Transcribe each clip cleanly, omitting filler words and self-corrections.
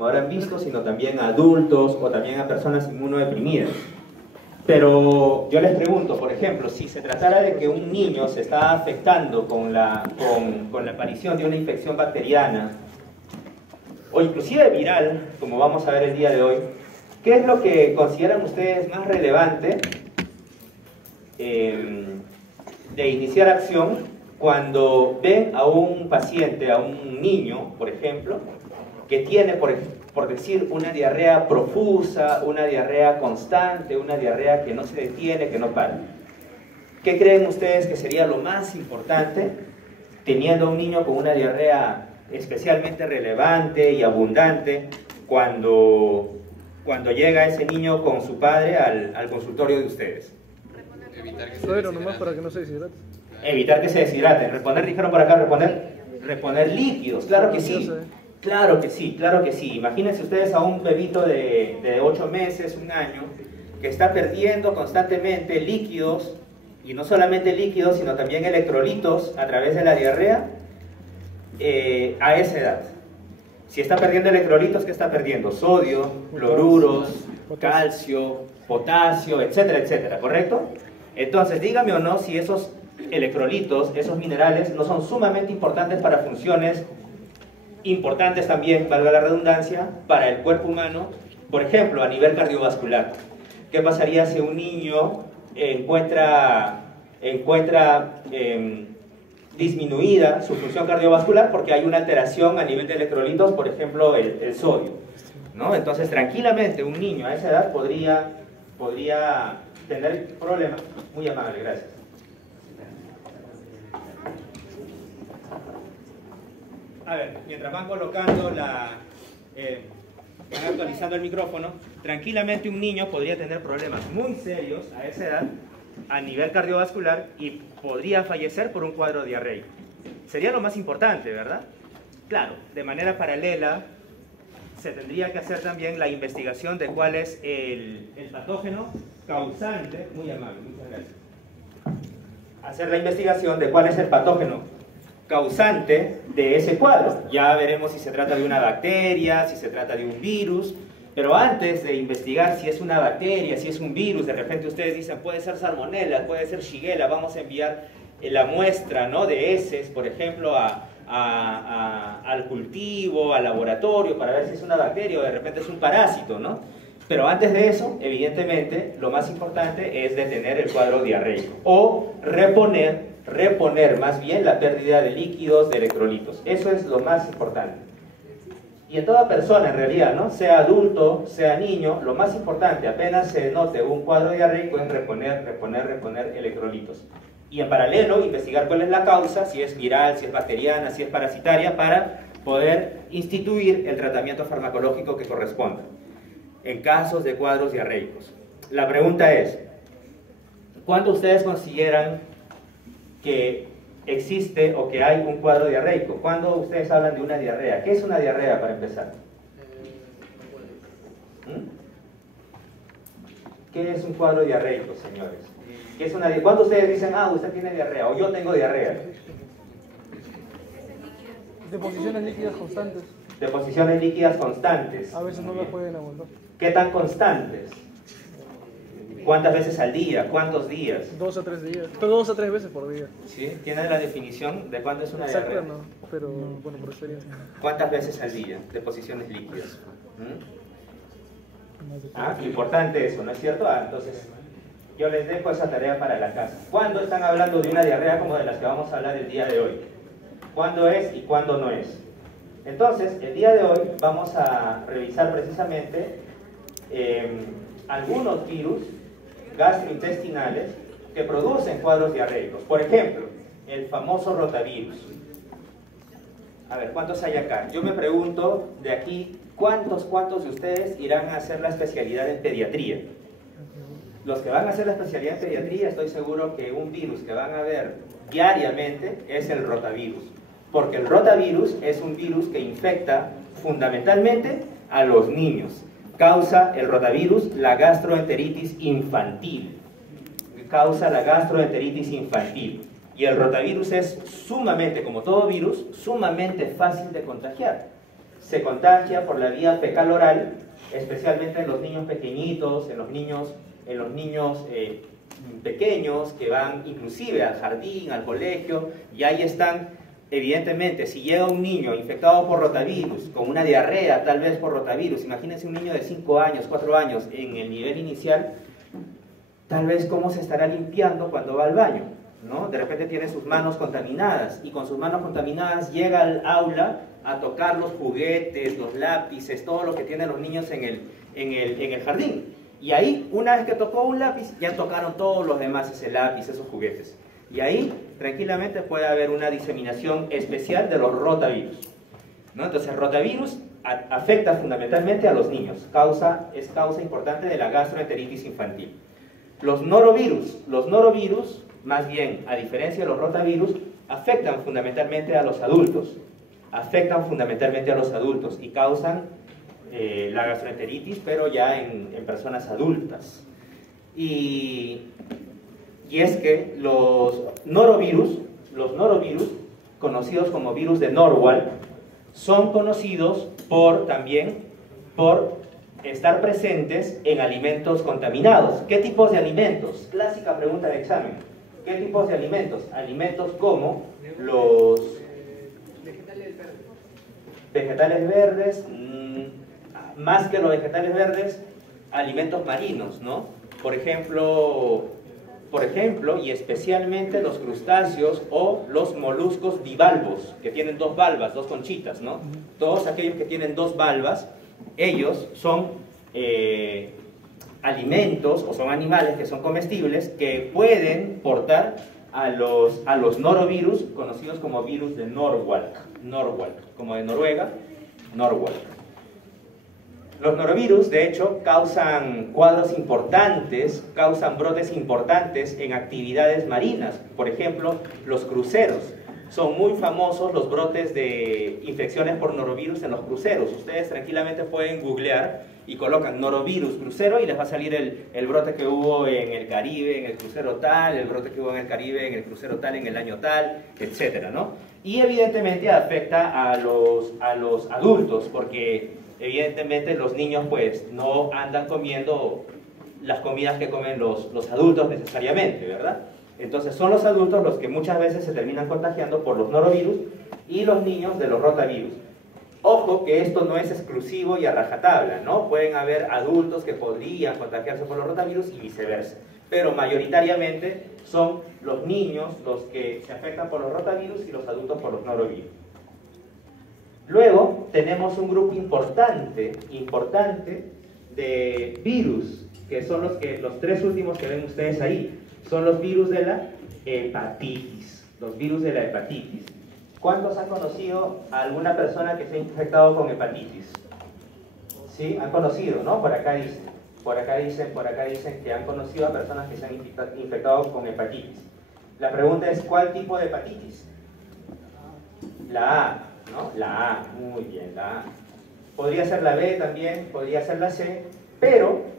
como habrán visto, sino también a adultos o también a personas inmunodeprimidas. Pero yo les pregunto, por ejemplo, si se tratara de que un niño se está afectando con la aparición de una infección bacteriana o inclusive viral, como vamos a ver el día de hoy, ¿qué es lo que consideran ustedes más relevante de iniciar acción cuando ven a un paciente, a un niño, por ejemplo, que tiene, por decir, una diarrea profusa, una diarrea constante, una diarrea que no se detiene, que no para? ¿Qué creen ustedes que sería lo más importante teniendo a un niño con una diarrea especialmente relevante y abundante cuando llega ese niño con su padre al consultorio de ustedes? Evitar que se deshidrate. Nomás para que no se deshidrate. Evitar que se deshidrate. Reponer, dijeron por acá, reponer líquidos. Claro que sí. Claro que sí, claro que sí. Imagínense ustedes a un bebito de 8 meses, un año, que está perdiendo constantemente líquidos, y no solamente líquidos, sino también electrolitos a través de la diarrea a esa edad. Si está perdiendo electrolitos, ¿qué está perdiendo? Sodio, cloruros, calcio, potasio, etcétera, etcétera, ¿correcto? Entonces, dígame o no si esos electrolitos, esos minerales, no son sumamente importantes para funciones importantes también, valga la redundancia, para el cuerpo humano, por ejemplo, a nivel cardiovascular. ¿Qué pasaría si un niño encuentra disminuida su función cardiovascular porque hay una alteración a nivel de electrolitos, por ejemplo, el sodio, ¿no? Entonces, tranquilamente, un niño a esa edad podría tener problemas. Muy amable, gracias. A ver, mientras van colocando van actualizando el micrófono, tranquilamente un niño podría tener problemas muy serios a esa edad a nivel cardiovascular y podría fallecer por un cuadro diarreico. Sería lo más importante, ¿verdad? Claro, de manera paralela se tendría que hacer también la investigación de cuál es el patógeno causante. Muy amable, muchas gracias. Hacer la investigación de cuál es el patógeno causante de ese cuadro. Ya veremos si se trata de una bacteria, si se trata de un virus, pero antes de investigar si es una bacteria, si es un virus, de repente ustedes dicen, puede ser salmonella, puede ser shigella, vamos a enviar la muestra, ¿no?, de heces, por ejemplo, al cultivo, al laboratorio, para ver si es una bacteria o de repente es un parásito, ¿no? Pero antes de eso, evidentemente, lo más importante es detener el cuadro diarreico o reponer más bien la pérdida de líquidos, de electrolitos. Eso es lo más importante. Y en toda persona, en realidad, ¿no?, sea adulto, sea niño, lo más importante, apenas se note un cuadro diarreico, es reponer electrolitos. Y en paralelo, investigar cuál es la causa, si es viral, si es bacteriana, si es parasitaria, para poder instituir el tratamiento farmacológico que corresponda en casos de cuadros diarreicos. La pregunta es, ¿cuándo ustedes consideran que existe o que hay un cuadro diarreico? ¿Cuándo ustedes hablan de una diarrea? ¿Qué es una diarrea, para empezar? ¿Qué es un cuadro diarreico, señores? ¿Qué es una? ¿Cuándo ustedes dicen, usted tiene diarrea o yo tengo diarrea? Deposiciones líquidas constantes. Deposiciones líquidas constantes. A veces no las pueden aguantar. ¿Qué tan constantes? ¿Cuántas veces al día? ¿Cuántos días? 2 a 3 días. 2 a 3 veces por día. ¿Sí? ¿Tiene la definición de cuándo es una diarrea? Exacto, no, pero bueno, por experiencia. ¿Cuántas veces al día? Deposiciones líquidas. Importante eso, ¿no es cierto? Entonces, yo les dejo esa tarea para la casa. ¿Cuándo están hablando de una diarrea como de las que vamos a hablar el día de hoy? ¿Cuándo es y cuándo no es? Entonces, el día de hoy vamos a revisar precisamente algunos virus gastrointestinales que producen cuadros diarreicos. Por ejemplo, el famoso rotavirus. A ver, ¿cuántos hay acá? Yo me pregunto, de aquí, ¿cuántos de ustedes irán a hacer la especialidad en pediatría? Los que van a hacer la especialidad en pediatría, estoy seguro que un virus que van a ver diariamente es el rotavirus. Porque el rotavirus es un virus que infecta fundamentalmente a los niños. Causa el rotavirus la gastroenteritis infantil. Causa la gastroenteritis infantil. Y el rotavirus es sumamente, como todo virus, sumamente fácil de contagiar. se contagia por la vía fecal oral, especialmente en los niños pequeñitos, en los niños pequeños que van inclusive al jardín, al colegio, y ahí están, evidentemente, si llega un niño infectado por rotavirus, con una diarrea tal vez por rotavirus, imagínense un niño de 5 años, 4 años en el nivel inicial, tal vez cómo se estará limpiando cuando va al baño, ¿no? De repente tiene sus manos contaminadas, y con sus manos contaminadas llega al aula a tocar los juguetes, los lápices, todo lo que tienen los niños en el jardín. Y ahí, una vez que tocó un lápiz, ya tocaron todos los demás ese lápiz, esos juguetes. Y ahí, tranquilamente, puede haber una diseminación especial de los rotavirus, ¿no? Entonces, el rotavirus afecta fundamentalmente a los niños. Es causa importante de la gastroenteritis infantil. Los norovirus, más bien, a diferencia de los rotavirus, afectan fundamentalmente a los adultos. Y causan la gastroenteritis, pero ya en personas adultas. Y es que los norovirus, conocidos como virus de Norwalk, son conocidos también por estar presentes en alimentos contaminados. ¿Qué tipos de alimentos? Clásica pregunta de examen. ¿Qué tipos de alimentos? Alimentos como los vegetales verdes, más que los vegetales verdes, alimentos marinos, ¿no? Por ejemplo, y especialmente los crustáceos o los moluscos bivalvos, que tienen 2 valvas, 2 conchitas, ¿no? Todos aquellos que tienen 2 valvas, ellos son alimentos o son animales que son comestibles que pueden portar a los norovirus, conocidos como virus de Norwalk, como de Noruega, Norwalk. Los norovirus, de hecho, causan cuadros importantes, causan brotes importantes en actividades marinas. Por ejemplo, los cruceros. Son muy famosos los brotes de infecciones por norovirus en los cruceros. Ustedes tranquilamente pueden googlear y colocan norovirus crucero y les va a salir el brote que hubo en el Caribe, en el crucero tal, el brote que hubo en el Caribe, en el crucero tal, en el año tal, etcétera, ¿no? Y evidentemente afecta a los adultos, porque evidentemente los niños pues no andan comiendo las comidas que comen los adultos necesariamente, ¿verdad? Entonces son los adultos los que muchas veces se terminan contagiando por los norovirus y los niños de los rotavirus. Ojo que esto no es exclusivo y a rajatabla, ¿no? Pueden haber adultos que podrían contagiarse por los rotavirus y viceversa. Pero mayoritariamente son los niños los que se afectan por los rotavirus y los adultos por los norovirus. Luego tenemos un grupo importante de virus, que son los 3 últimos que ven ustedes ahí. Son los virus de la hepatitis. ¿Cuántos han conocido a alguna persona que se ha infectado con hepatitis? ¿Sí? Han conocido, ¿no? Por acá dicen que han conocido a personas que se han infectado con hepatitis. La pregunta es, ¿cuál tipo de hepatitis? La A, ¿no? La A, muy bien, la A. Podría ser la B también, podría ser la C, pero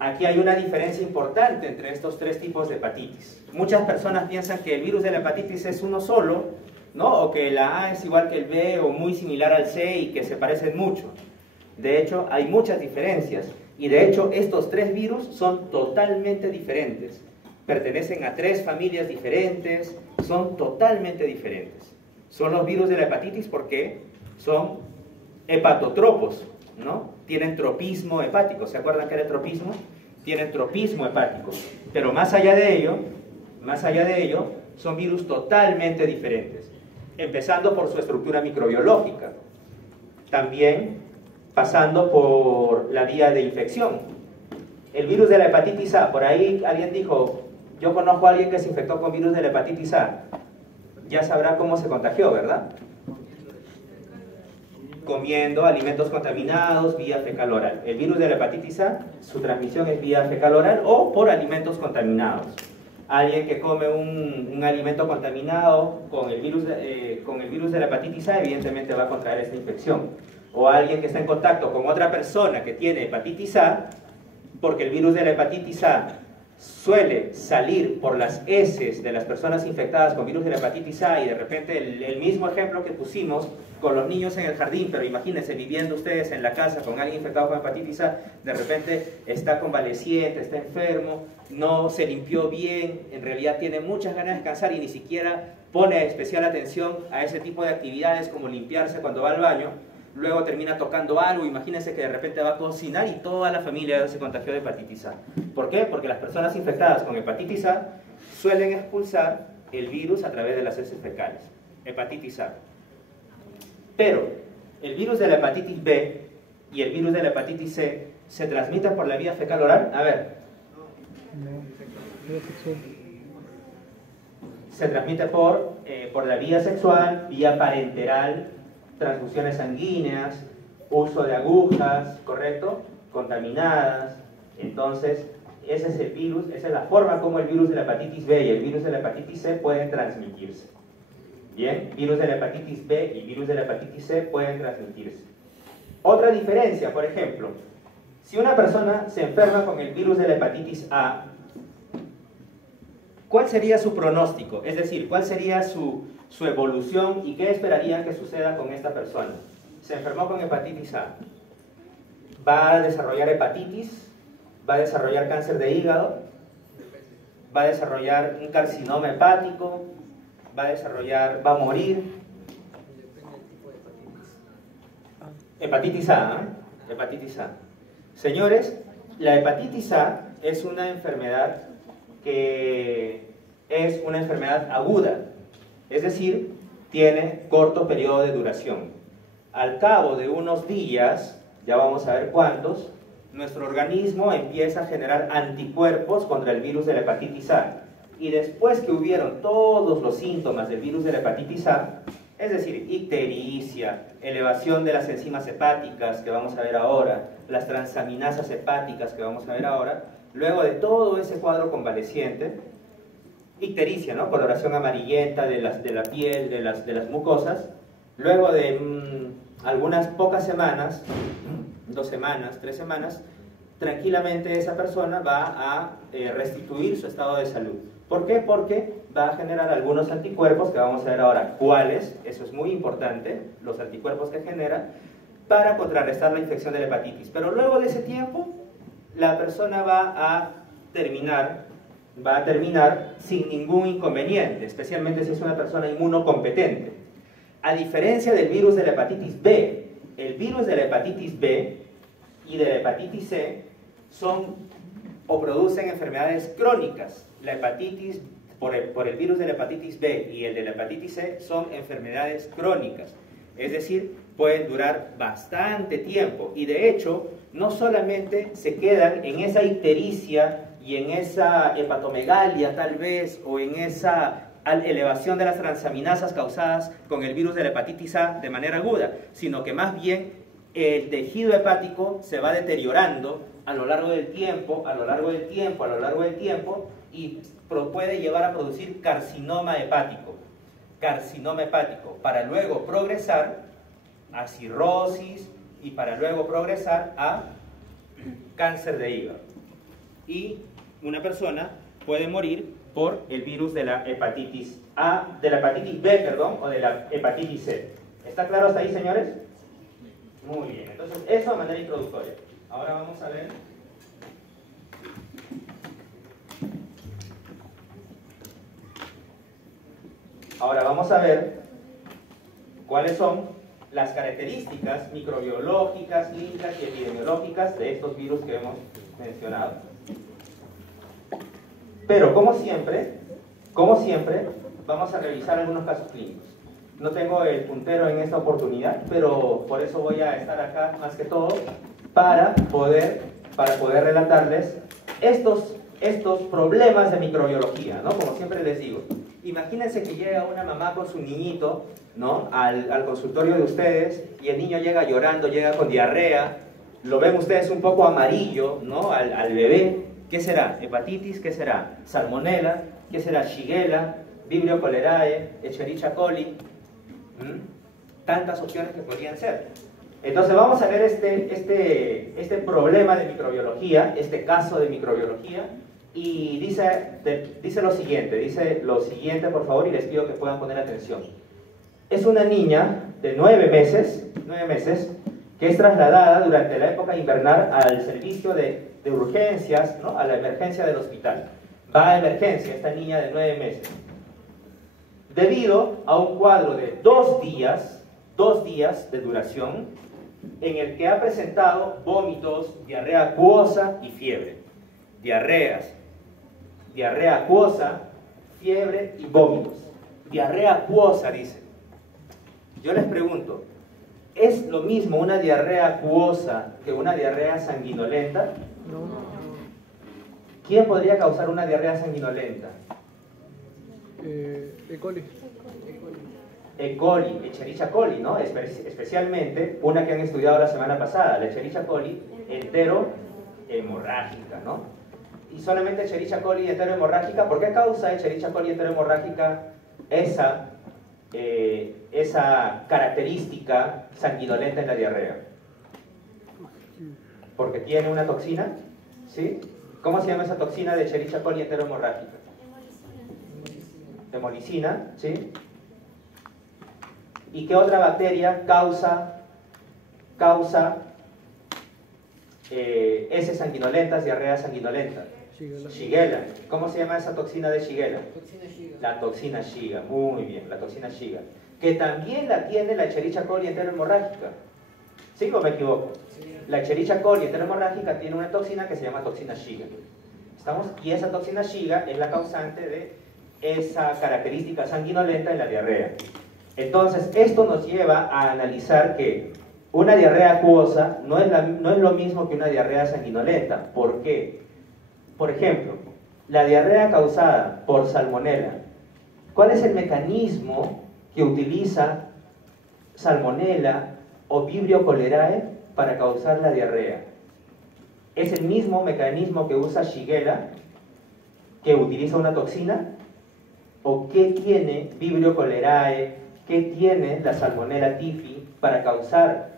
aquí hay una diferencia importante entre estos 3 tipos de hepatitis. Muchas personas piensan que el virus de la hepatitis es uno solo, ¿no? O que la A es igual que el B o muy similar al C y que se parecen mucho. De hecho, hay muchas diferencias. Y de hecho, estos 3 virus son totalmente diferentes. Pertenecen a 3 familias diferentes, son totalmente diferentes. Son los virus de la hepatitis porque son hepatotropos, ¿no? Tienen tropismo hepático. ¿Se acuerdan qué era el tropismo? Tienen tropismo hepático. Pero más allá de ello, son virus totalmente diferentes. Empezando por su estructura microbiológica. También pasando por la vía de infección. El virus de la hepatitis A, por ahí alguien dijo, yo conozco a alguien que se infectó con virus de la hepatitis A. Ya sabrá cómo se contagió, ¿verdad? Comiendo alimentos contaminados vía fecal oral. El virus de la hepatitis A, su transmisión es vía fecal oral o por alimentos contaminados. Alguien que come un alimento contaminado con el virus de la hepatitis A, evidentemente va a contraer esta infección. O alguien que está en contacto con otra persona que tiene hepatitis A, porque el virus de la hepatitis A suele salir por las heces de las personas infectadas con virus de la hepatitis A, y de repente el mismo ejemplo que pusimos con los niños en el jardín, pero imagínense viviendo ustedes en la casa con alguien infectado con hepatitis A, de repente está convaleciente, está enfermo, no se limpió bien, en realidad tiene muchas ganas de descansar y ni siquiera pone especial atención a ese tipo de actividades como limpiarse cuando va al baño. Luego termina tocando algo, imagínense que de repente va a cocinar y toda la familia se contagió de hepatitis A. ¿Por qué? Porque las personas infectadas con hepatitis A suelen expulsar el virus a través de las heces fecales. Hepatitis A. Pero el virus de la hepatitis B y el virus de la hepatitis C se transmiten por la vía fecal oral. A ver. Se transmite por la vía sexual, vía parenteral, transfusiones sanguíneas, uso de agujas, ¿correcto? Contaminadas. Entonces, ese es el virus, esa es la forma como el virus de la hepatitis B y el virus de la hepatitis C pueden transmitirse. Bien, virus de la hepatitis B y virus de la hepatitis C pueden transmitirse. Otra diferencia, por ejemplo, si una persona se enferma con el virus de la hepatitis A, ¿cuál sería su pronóstico? Es decir, ¿cuál sería su evolución y qué esperarían que suceda con esta persona? Se enfermó con hepatitis A. Va a desarrollar hepatitis, va a desarrollar cáncer de hígado, va a desarrollar un carcinoma hepático, va a morir. Hepatitis A, ¿eh? Hepatitis A. Señores, la hepatitis A es una enfermedad que es una enfermedad aguda, es decir, tiene corto periodo de duración. Al cabo de unos días, ya vamos a ver cuántos, nuestro organismo empieza a generar anticuerpos contra el virus de la hepatitis A. Y después que hubieron todos los síntomas del virus de la hepatitis A, es decir, ictericia, elevación de las enzimas hepáticas que vamos a ver ahora, las transaminasas hepáticas que vamos a ver ahora, luego de todo ese cuadro convaleciente, ictericia, ¿no? Coloración amarillenta de la piel, de las mucosas, luego de algunas pocas semanas, 2 semanas, 3 semanas, tranquilamente esa persona va a restituir su estado de salud. ¿Por qué? Porque va a generar algunos anticuerpos que vamos a ver ahora. ¿Cuáles? Eso es muy importante, los anticuerpos que genera, para contrarrestar la infección de la hepatitis. Pero luego de ese tiempo, la persona va a terminar sin ningún inconveniente, especialmente si es una persona inmunocompetente. A diferencia del virus de la hepatitis B, el virus de la hepatitis B y de la hepatitis C son o producen enfermedades crónicas. La hepatitis por el virus de la hepatitis B y el de la hepatitis C son enfermedades crónicas, es decir, pueden durar bastante tiempo y de hecho no solamente se quedan en esa ictericia y en esa hepatomegalia tal vez o en esa elevación de las transaminasas causadas con el virus de la hepatitis A de manera aguda, sino que más bien el tejido hepático se va deteriorando a lo largo del tiempo, y puede llevar a producir carcinoma hepático, para luego progresar a cirrosis y para luego progresar a cáncer de hígado. Y una persona puede morir por el virus de la hepatitis A, de la hepatitis B, perdón, o de la hepatitis C. ¿Está claro hasta ahí, señores? Muy bien, entonces eso de manera introductoria. Ahora vamos a ver cuáles son las características microbiológicas, clínicas y epidemiológicas de estos virus que hemos mencionado. Pero como siempre, vamos a revisar algunos casos clínicos. No tengo el puntero en esta oportunidad, pero por eso voy a estar acá más que todo para poder relatarles estos problemas de microbiología, ¿no? Como siempre les digo. Imagínense que llega una mamá con su niñito, ¿no? al consultorio de ustedes y el niño llega llorando, llega con diarrea, lo ven ustedes un poco amarillo, ¿no? al bebé. ¿Qué será? ¿Hepatitis? ¿Qué será? ¿Salmonella? ¿Qué será? ¿Shigella? ¿Vibrio cholerae? ¿Escherichia coli? Tantas opciones que podrían ser. Entonces vamos a ver este problema de microbiología, este caso de microbiología, Y dice lo siguiente por favor, y les pido que puedan poner atención. Es una niña de 9 meses, que es trasladada durante la época invernal al servicio de urgencias, ¿no? A la emergencia del hospital. Va a emergencia esta niña de 9 meses. Debido a un cuadro de 2 días de duración, en el que ha presentado vómitos, diarrea acuosa y fiebre. Diarrea acuosa, fiebre y vómitos. Diarrea acuosa, dice. Yo les pregunto, ¿es lo mismo una diarrea acuosa que una diarrea sanguinolenta? No. ¿Quién podría causar una diarrea sanguinolenta? E. coli. E. coli, Escherichia coli, ¿no? Especialmente una que han estudiado la semana pasada, la Escherichia coli enterohemorrágica, ¿no? Y solamente Escherichia coli enterohemorrágica. ¿Por qué causa Escherichia coli enterohemorrágica esa característica sanguinolenta en la diarrea? Porque tiene una toxina, ¿sí? ¿Cómo se llama esa toxina de Escherichia coli enterohemorrágica? Hemolicina, ¿sí? ¿Y qué otra bacteria causa heces sanguinolentas, diarrea sanguinolenta? Shigella. ¿Cómo se llama esa toxina de Shigella? La toxina Shiga. Muy bien, la toxina Shiga. Que también la tiene la Escherichia coli enterohemorrágica. ¿Sí o me equivoco? Sí. La Escherichia coli enterohemorrágica tiene una toxina que se llama toxina Shiga. ¿Estamos? Y esa toxina Shiga es la causante de esa característica sanguinolenta en la diarrea. Entonces, esto nos lleva a analizar que una diarrea acuosa no es lo mismo que una diarrea sanguinolenta. ¿Por qué? Por ejemplo, la diarrea causada por salmonela. ¿Cuál es el mecanismo que utiliza salmonela o Vibrio cholerae para causar la diarrea? ¿Es el mismo mecanismo que usa Shigella, que utiliza una toxina? ¿O qué tiene Vibrio cholerae, qué tiene la salmonella typhi para causar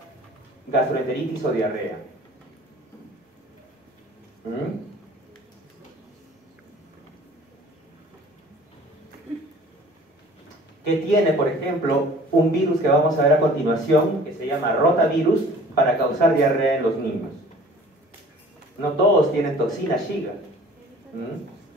gastroenteritis o diarrea? ¿Qué tiene, por ejemplo, un virus que vamos a ver a continuación, que se llama rotavirus, para causar diarrea en los niños? No todos tienen toxina Shiga.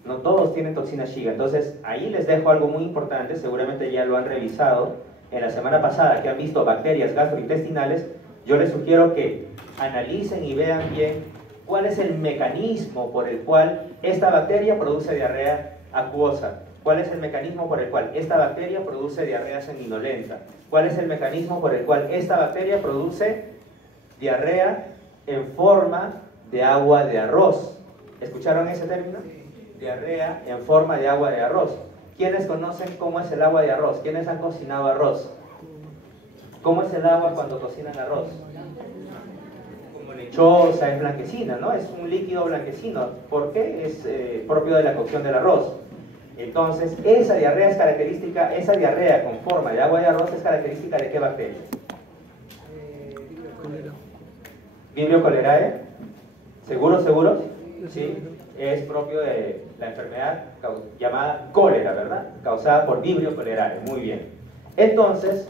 No todos tienen toxina Shiga. Entonces, ahí les dejo algo muy importante, seguramente ya lo han revisado en la semana pasada, que han visto bacterias gastrointestinales. Yo les sugiero que analicen y vean bien cuál es el mecanismo por el cual esta bacteria produce diarrea acuosa. ¿Cuál es el mecanismo por el cual esta bacteria produce diarrea sanguinolenta? ¿Cuál es el mecanismo por el cual esta bacteria produce diarrea en forma de agua de arroz? ¿Escucharon ese término? Diarrea en forma de agua de arroz. ¿Quiénes conocen cómo es el agua de arroz? ¿Quiénes han cocinado arroz? ¿Cómo es el agua cuando cocinan arroz? Como lechosa, es blanquecina, ¿no? Es un líquido blanquecino. ¿Por qué? Es propio de la cocción del arroz. Entonces, esa diarrea es característica, esa diarrea con forma de agua de arroz es característica ¿de qué bacteria? Vibrio cholerae. ¿Seguros? Sí. Es propio de la enfermedad llamada cólera, ¿verdad? Causada por Vibrio cholerae. Muy bien. Entonces,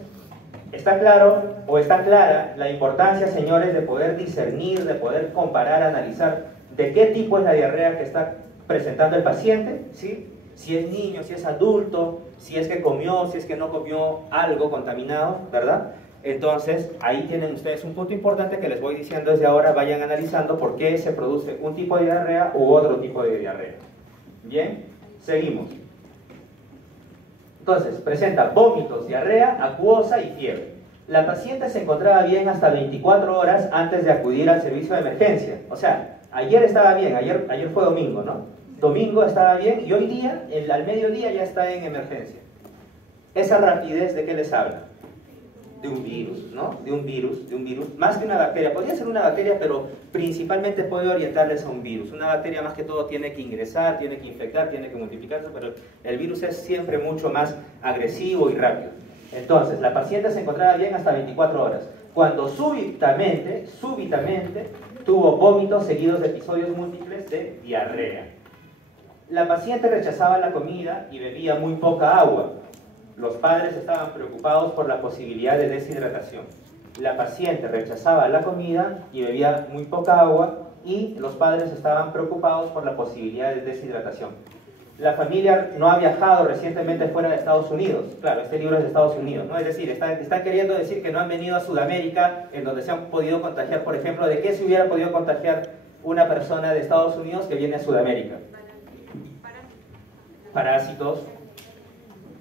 ¿está claro o está clara la importancia, señores, de poder discernir, de poder comparar, analizar de qué tipo es la diarrea que está presentando el paciente? ¿Sí? Si es niño, si es adulto, si es que comió, si es que no comió algo contaminado, ¿verdad? Entonces, ahí tienen ustedes un punto importante que les voy diciendo desde ahora, vayan analizando por qué se produce un tipo de diarrea u otro tipo de diarrea. Bien, seguimos. Entonces, presenta vómitos, diarrea, acuosa y fiebre. La paciente se encontraba bien hasta 24 horas antes de acudir al servicio de emergencia. O sea, ayer estaba bien, ayer fue domingo, ¿no? Domingo estaba bien y hoy día, al mediodía, ya está en emergencia. Esa rapidez, ¿de qué les habla? De un virus, ¿no? De un virus, más que una bacteria. Podría ser una bacteria, pero principalmente puede orientarles a un virus. Una bacteria más que todo tiene que ingresar, tiene que infectar, tiene que multiplicarse, pero el virus es siempre mucho más agresivo y rápido. Entonces, la paciente se encontraba bien hasta 24 horas, cuando súbitamente, tuvo vómitos seguidos de episodios múltiples de diarrea. La paciente rechazaba la comida y bebía muy poca agua. Los padres estaban preocupados por la posibilidad de deshidratación. La paciente rechazaba la comida y bebía muy poca agua y los padres estaban preocupados por la posibilidad de deshidratación. La familia no ha viajado recientemente fuera de Estados Unidos. Claro, este libro es de Estados Unidos, ¿no? Es decir, está queriendo decir que no han venido a Sudamérica, en donde se han podido contagiar, por ejemplo, ¿de qué se hubiera podido contagiar una persona de Estados Unidos que viene a Sudamérica? Parásitos,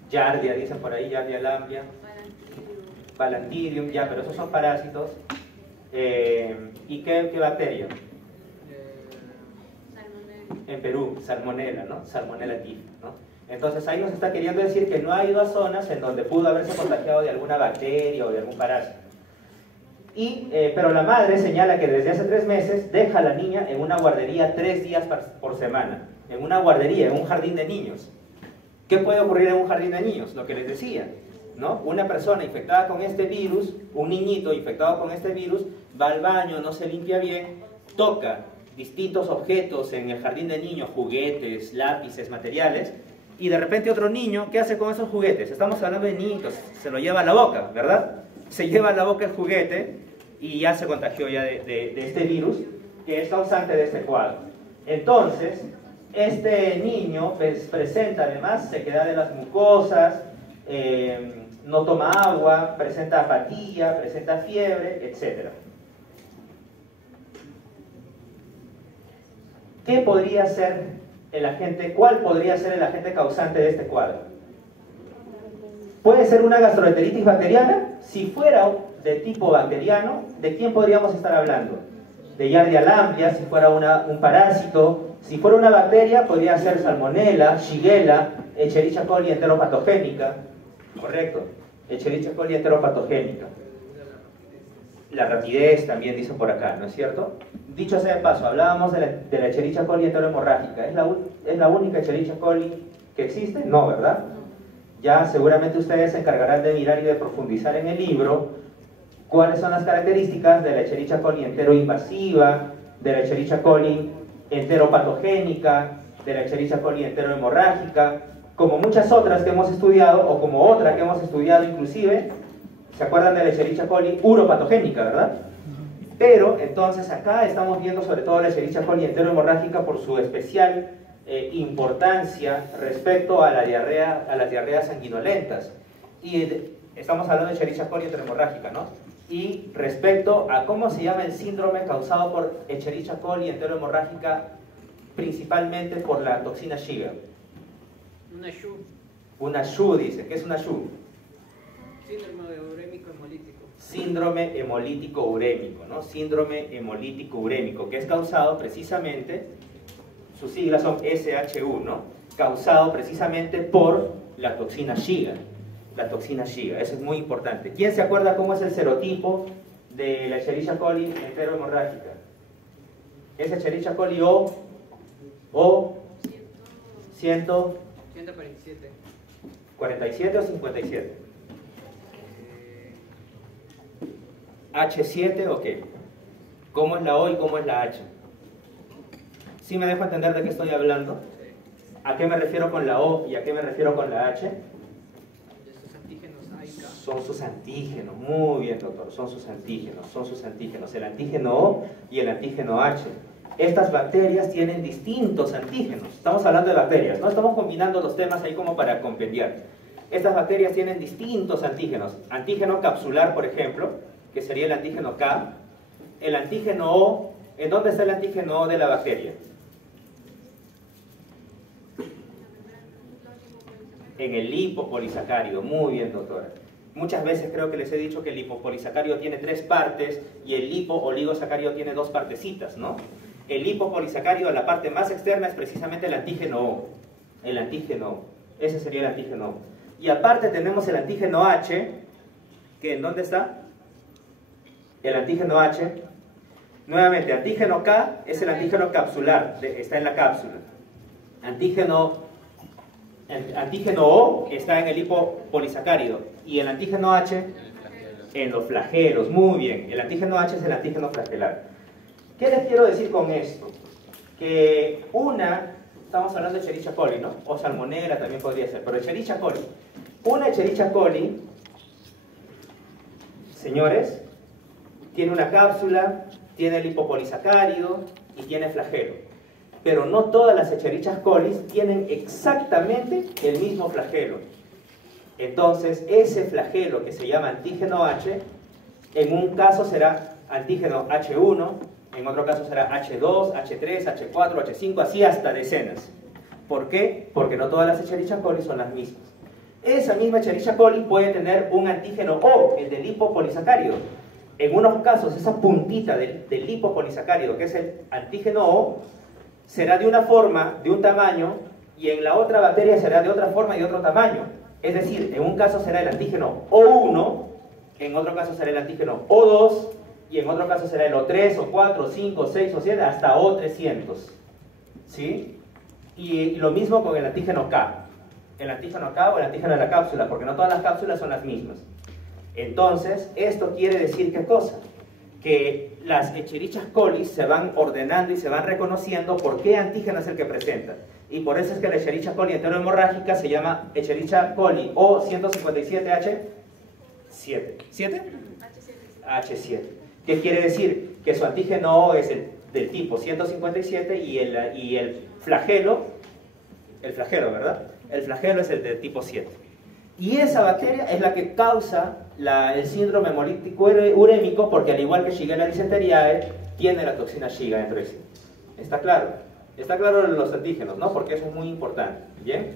Giardia, dicen por ahí, Giardia lamblia, Balantidium, ya, pero esos son parásitos. ¿Y qué bacteria? En Perú, Salmonella, ¿no? Salmonella typhi, ¿no? Entonces ahí nos está queriendo decir que no ha ido a zonas en donde pudo haberse contagiado de alguna bacteria o de algún parásito. Pero la madre señala que desde hace 3 meses deja a la niña en una guardería 3 días por semana. En una guardería, en un jardín de niños. ¿Qué puede ocurrir en un jardín de niños? Lo que les decía, ¿no? Una persona infectada con este virus, un niñito infectado con este virus, va al baño, no se limpia bien, toca distintos objetos en el jardín de niños, juguetes, lápices, materiales, y de repente otro niño, ¿qué hace con esos juguetes? Estamos hablando de niñitos, se lo lleva a la boca, ¿verdad? Se lleva a la boca el juguete y ya se contagió ya de este virus, que es causante de este cuadro. Entonces, este niño presenta además sequedad de las mucosas, no toma agua, presenta apatía, presenta fiebre, etc. ¿Qué podría ser el agente? ¿Cuál podría ser el agente causante de este cuadro? ¿Puede ser una gastroenteritis bacteriana? Si fuera de tipo bacteriano, ¿de quién podríamos estar hablando? De Giardia lamblia, si fuera un parásito. Si fuera una bacteria, podría ser Salmonella, Shigella, Escherichia coli enteropatogénica. Correcto, Escherichia coli enteropatogénica. La rapidez también dicen por acá, ¿no es cierto? Dicho sea de paso, hablábamos de la Escherichia coli enterohemorrágica. ¿Es la única Escherichia coli que existe? No, ¿verdad? Ya seguramente ustedes se encargarán de mirar y de profundizar en el libro cuáles son las características de la Escherichia coli enteroinvasiva, de la Escherichia coli enteropatogénica, de la Escherichia coli enterohemorrágica, como muchas otras que hemos estudiado, o como otra que hemos estudiado inclusive. ¿Se acuerdan de la Escherichia coli uropatogénica, verdad? Pero entonces acá estamos viendo sobre todo la Escherichia coli enterohemorrágica por su especial importancia respecto a las diarreas sanguinolentas. Y estamos hablando de Escherichia coli enterohemorrágica, ¿no? Y respecto a cómo se llama el síndrome causado por Escherichia coli enterohemorrágica, principalmente por la toxina Shiga. Una SHU. Una SHU, dice. ¿Qué es una SHU? Síndrome urémico hemolítico. Síndrome hemolítico urémico, ¿no? Síndrome hemolítico urémico, que es causado precisamente, sus siglas son SHU, ¿no? Causado precisamente por la toxina Shiga. La toxina Shiga, eso es muy importante. ¿Quién se acuerda cómo es el serotipo de la Escherichia coli enterohemorrágica? ¿Es Escherichia coli O 147. 47 o 57? H7 o qué? ¿Cómo es la O y cómo es la H? ¿Sí me dejo entender de qué estoy hablando? ¿A qué me refiero con la O y a qué me refiero con la H? De sus antígenos A y K. Son sus antígenos, muy bien doctor, son sus antígenos, el antígeno O y el antígeno H. Estas bacterias tienen distintos antígenos, estamos hablando de bacterias, no estamos combinando los temas ahí como para compendiar. Estas bacterias tienen distintos antígenos, antígeno capsular por ejemplo, que sería el antígeno K, el antígeno O. ¿En dónde está el antígeno O de la bacteria? En el lipopolisacárido, muy bien doctora. Muchas veces creo que les he dicho que el lipopolisacárido tiene 3 partes y el lipooligosacarídeo tiene 2 partecitas, ¿no? El lipopolisacárido, la parte más externa es precisamente el antígeno O. El antígeno O, ese sería el antígeno O. Y aparte tenemos el antígeno H, que ¿en dónde está? El antígeno H. Nuevamente, antígeno K es el antígeno capsular, está en la cápsula. Antígeno O está en el lipopolisacárido y el antígeno H en los flagelos. Muy bien, el antígeno H es el antígeno flagelar. ¿Qué les quiero decir con esto? Que una estamos hablando de Escherichia coli, ¿no? O Salmonella también podría ser, pero Escherichia coli. Una Escherichia coli, señores, tiene una cápsula, tiene lipopolisacárido y tiene flagelo. Pero no todas las Escherichia coli tienen exactamente el mismo flagelo. Entonces, ese flagelo que se llama antígeno H, en un caso será antígeno H1, en otro caso será H2, H3, H4, H5, así hasta decenas. ¿Por qué? Porque no todas las Escherichia coli son las mismas. Esa misma Escherichia coli puede tener un antígeno O, el del lipopolisacárido. En unos casos, esa puntita del lipopolisacárido, que es el antígeno O, será de una forma, de un tamaño, y en la otra bacteria será de otra forma y de otro tamaño. Es decir, en un caso será el antígeno O1, en otro caso será el antígeno O2, y en otro caso será el O3, O4, O5, O6, O7, hasta O300. ¿Sí? Y lo mismo con el antígeno K. El antígeno K o el antígeno de la cápsula, porque no todas las cápsulas son las mismas. Entonces, esto quiere decir ¿qué cosa? Que las Escherichia coli se van ordenando y se van reconociendo por qué antígeno es el que presenta. Y por eso es que la Escherichia coli enterohemorrágica se llama Escherichia coli O157H7. ¿7? H7. ¿Qué quiere decir? Que su antígeno O es el del tipo 157 y el flagelo, ¿verdad? El flagelo es el del tipo 7. Y esa bacteria es la que causa el síndrome hemolítico urémico, porque al igual que Shigella dysenteriae, tiene la toxina Shiga dentro de sí. ¿Está claro? Está claro los antígenos, ¿no? Porque eso es muy importante. ¿Bien?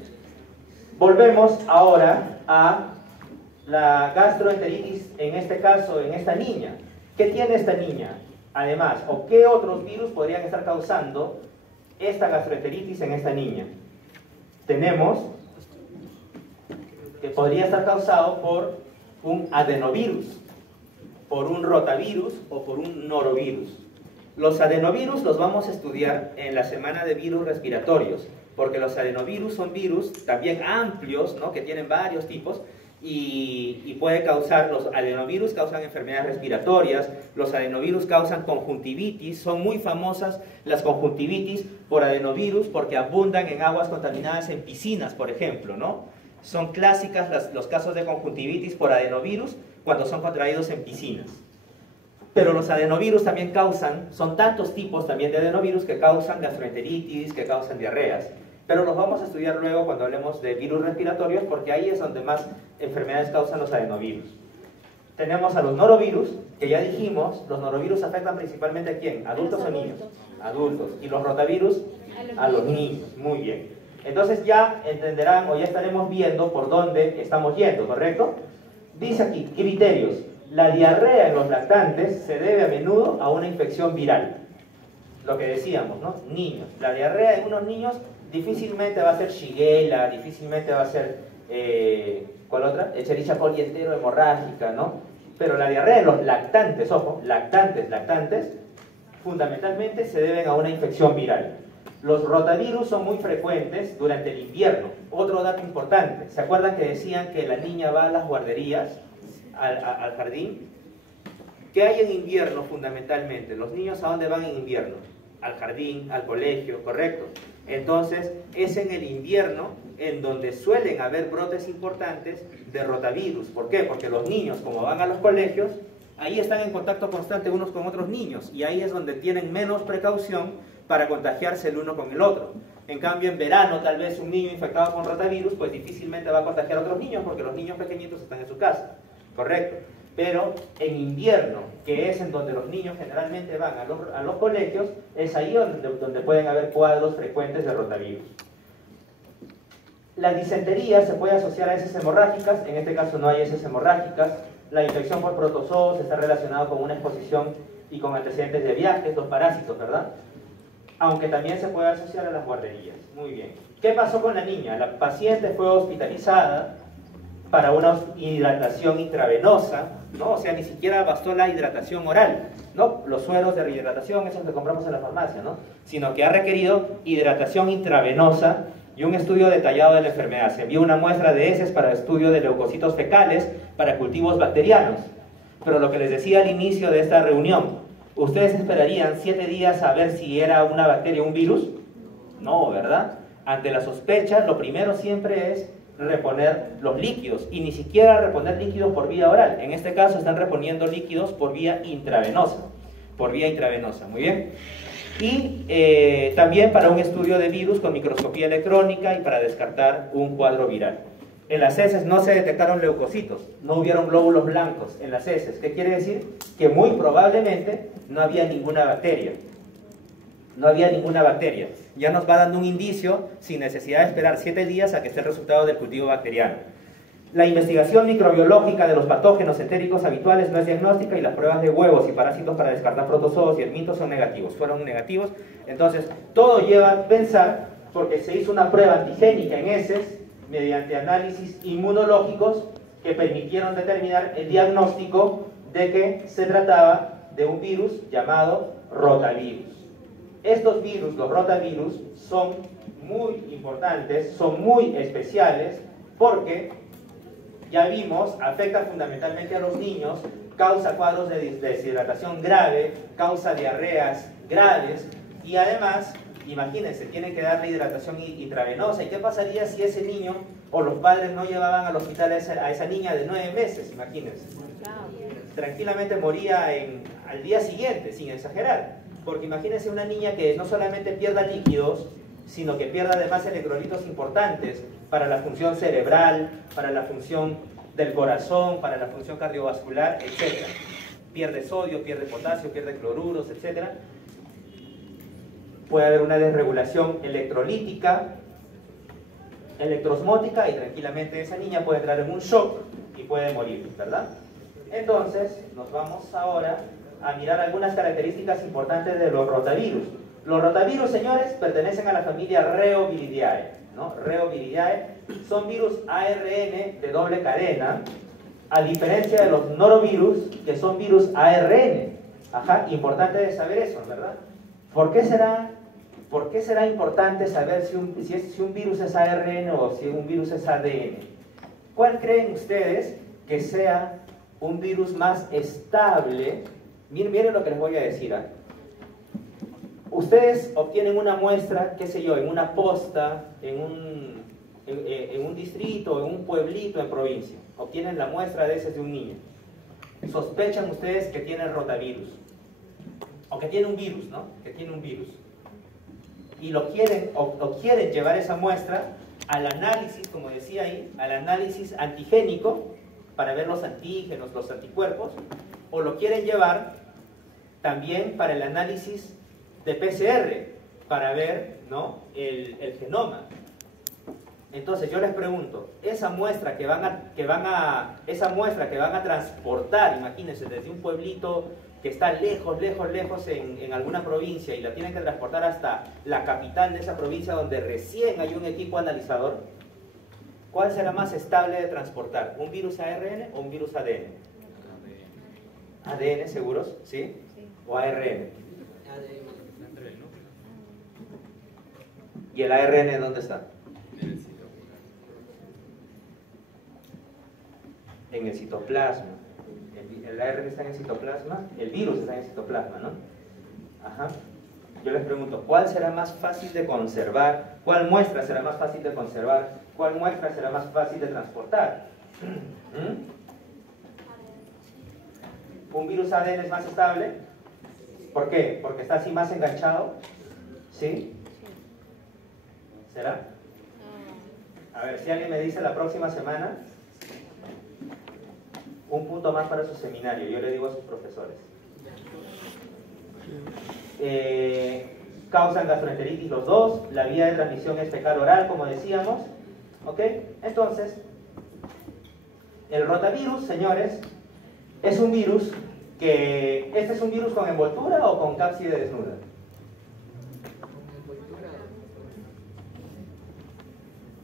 Volvemos ahora a la gastroenteritis, en este caso, en esta niña. ¿Qué tiene esta niña? Además, ¿o qué otros virus podrían estar causando esta gastroenteritis en esta niña? Tenemos que podría estar causado por un adenovirus, por un rotavirus o por un norovirus. Los adenovirus los vamos a estudiar en la semana de virus respiratorios, porque los adenovirus son virus también amplios, ¿no? Que tienen varios tipos y puede causar, los adenovirus causan enfermedades respiratorias, los adenovirus causan conjuntivitis, son muy famosas las conjuntivitis por adenovirus porque abundan en aguas contaminadas en piscinas, por ejemplo, ¿no? Son clásicas los casos de conjuntivitis por adenovirus cuando son contraídos en piscinas. Pero los adenovirus también causan, son tantos tipos también de adenovirus que causan gastroenteritis, que causan diarreas. Pero los vamos a estudiar luego cuando hablemos de virus respiratorios, porque ahí es donde más enfermedades causan los adenovirus. Tenemos a los norovirus, que ya dijimos, los norovirus afectan principalmente ¿a quién? ¿Adultos o niños? Adultos. ¿Y los rotavirus? A los niños. Muy bien. Entonces ya entenderán o ya estaremos viendo por dónde estamos yendo, ¿correcto? Dice aquí, criterios. La diarrea en los lactantes se debe a menudo a una infección viral. Lo que decíamos, ¿no? Niños. La diarrea en unos niños difícilmente va a ser Shigella, difícilmente va a ser, ¿cuál otra? Escherichia coli enterohemorrágica, ¿no? Pero la diarrea en los lactantes, ojo, lactantes, fundamentalmente se deben a una infección viral. Los rotavirus son muy frecuentes durante el invierno. Otro dato importante, ¿se acuerdan que decían que la niña va a las guarderías, al jardín? ¿Qué hay en invierno fundamentalmente? ¿Los niños a dónde van en invierno? Al jardín, al colegio, ¿correcto? Entonces, es en el invierno en donde suelen haber brotes importantes de rotavirus. ¿Por qué? Porque los niños, como van a los colegios, ahí están en contacto constante unos con otros niños y ahí es donde tienen menos precaución para contagiarse el uno con el otro. En cambio, en verano, tal vez un niño infectado con rotavirus, pues difícilmente va a contagiar a otros niños porque los niños pequeñitos están en su casa, ¿correcto? Pero en invierno, que es en donde los niños generalmente van a los colegios, es ahí donde pueden haber cuadros frecuentes de rotavirus. La disentería se puede asociar a heces hemorrágicas, en este caso no hay heces hemorrágicas. La infección por protozoos está relacionada con una exposición y con antecedentes de viajes, los parásitos, ¿verdad? Aunque también se puede asociar a las guarderías. Muy bien. ¿Qué pasó con la niña? La paciente fue hospitalizada para una hidratación intravenosa, ¿no? O sea, ni siquiera bastó la hidratación oral, ¿no? Los sueros de rehidratación, esos que compramos en la farmacia, ¿no? Sino que ha requerido hidratación intravenosa y un estudio detallado de la enfermedad. Se envió una muestra de heces para estudio de leucocitos fecales para cultivos bacterianos. Pero lo que les decía al inicio de esta reunión, ¿ustedes esperarían 7 días a ver si era una bacteria o un virus? No, ¿verdad? Ante la sospecha, lo primero siempre es reponer los líquidos, y ni siquiera reponer líquidos por vía oral. En este caso están reponiendo líquidos por vía intravenosa. Muy bien. Y también para un estudio de virus con microscopía electrónica y para descartar un cuadro viral. En las heces no se detectaron leucocitos, no hubieron glóbulos blancos en las heces. ¿Qué quiere decir? Que muy probablemente no había ninguna bacteria. Ya nos va dando un indicio sin necesidad de esperar 7 días a que esté el resultado del cultivo bacteriano. La investigación microbiológica de los patógenos entéricos habituales no es diagnóstica y las pruebas de huevos y parásitos para descartar protozoos y ermitos fueron negativos. Entonces, todo lleva a pensar, porque se hizo una prueba antigénica en heces mediante análisis inmunológicos que permitieron determinar el diagnóstico de que se trataba de un virus llamado rotavirus. Estos virus, los rotavirus, son muy importantes, son muy especiales, porque ya vimos, afecta fundamentalmente a los niños, causa cuadros de deshidratación grave, causa diarreas graves, y además, imagínense, tienen que darle hidratación intravenosa. ¿Y qué pasaría si ese niño o los padres no llevaban al hospital a esa niña de 9 meses? Imagínense. Tranquilamente moría al día siguiente, sin exagerar. Porque imagínense una niña que no solamente pierda líquidos, sino que pierda además electrolitos importantes para la función cerebral, para la función del corazón, para la función cardiovascular, etc. Pierde sodio, pierde potasio, pierde cloruros, etc. Puede haber una desregulación electrolítica, electrosmótica, y tranquilamente esa niña puede entrar en un shock y puede morir, ¿verdad? Entonces, nos vamos ahora a mirar algunas características importantes de los rotavirus. Los rotavirus, señores, pertenecen a la familia Reoviridae, ¿no? Reoviridae son virus ARN de doble cadena, a diferencia de los norovirus, que son virus ARN. Ajá, importante de saber eso, ¿verdad? ¿Por qué será importante saber si un virus es ARN o si un virus es ADN? ¿Cuál creen ustedes que sea un virus más estable? Miren lo que les voy a decir. Ustedes obtienen una muestra, qué sé yo, en una posta, en un distrito, en un pueblito, en provincia. Obtienen la muestra de heces de un niño. Sospechan ustedes que tiene rotavirus. O que tiene un virus, ¿no? Que tiene un virus. Y quieren llevar esa muestra al análisis, como decía ahí, al análisis antigénico, para ver los antígenos, los anticuerpos, o lo quieren llevar también para el análisis de PCR, para ver, ¿no?, el genoma. Entonces yo les pregunto, esa muestra que van a transportar, imagínense, desde un pueblito que está lejos en alguna provincia, y la tienen que transportar hasta la capital de esa provincia donde recién hay un equipo analizador, ¿cuál será más estable de transportar? ¿Un virus ARN o un virus ADN? ADN, ¿seguros? ¿Sí? ¿O ARN? ¿Y el ARN dónde está? En el citoplasma. El ARN está en el citoplasma, el virus está en el citoplasma, ¿no? Ajá. Yo les pregunto, ¿cuál será más fácil de conservar? ¿Cuál muestra será más fácil de conservar? ¿Cuál muestra será más fácil de transportar? ¿Un virus ADN es más estable? ¿Por qué? ¿Porque está así más enganchado? ¿Sí? ¿Será? A ver, si alguien me dice la próxima semana, un punto más para su seminario, yo le digo a sus profesores. Causan gastroenteritis los dos, la vía de transmisión es fecal oral, como decíamos. ¿Ok? Entonces, el rotavirus, señores, es un virus que... ¿Este es un virus con envoltura o con cápside desnuda?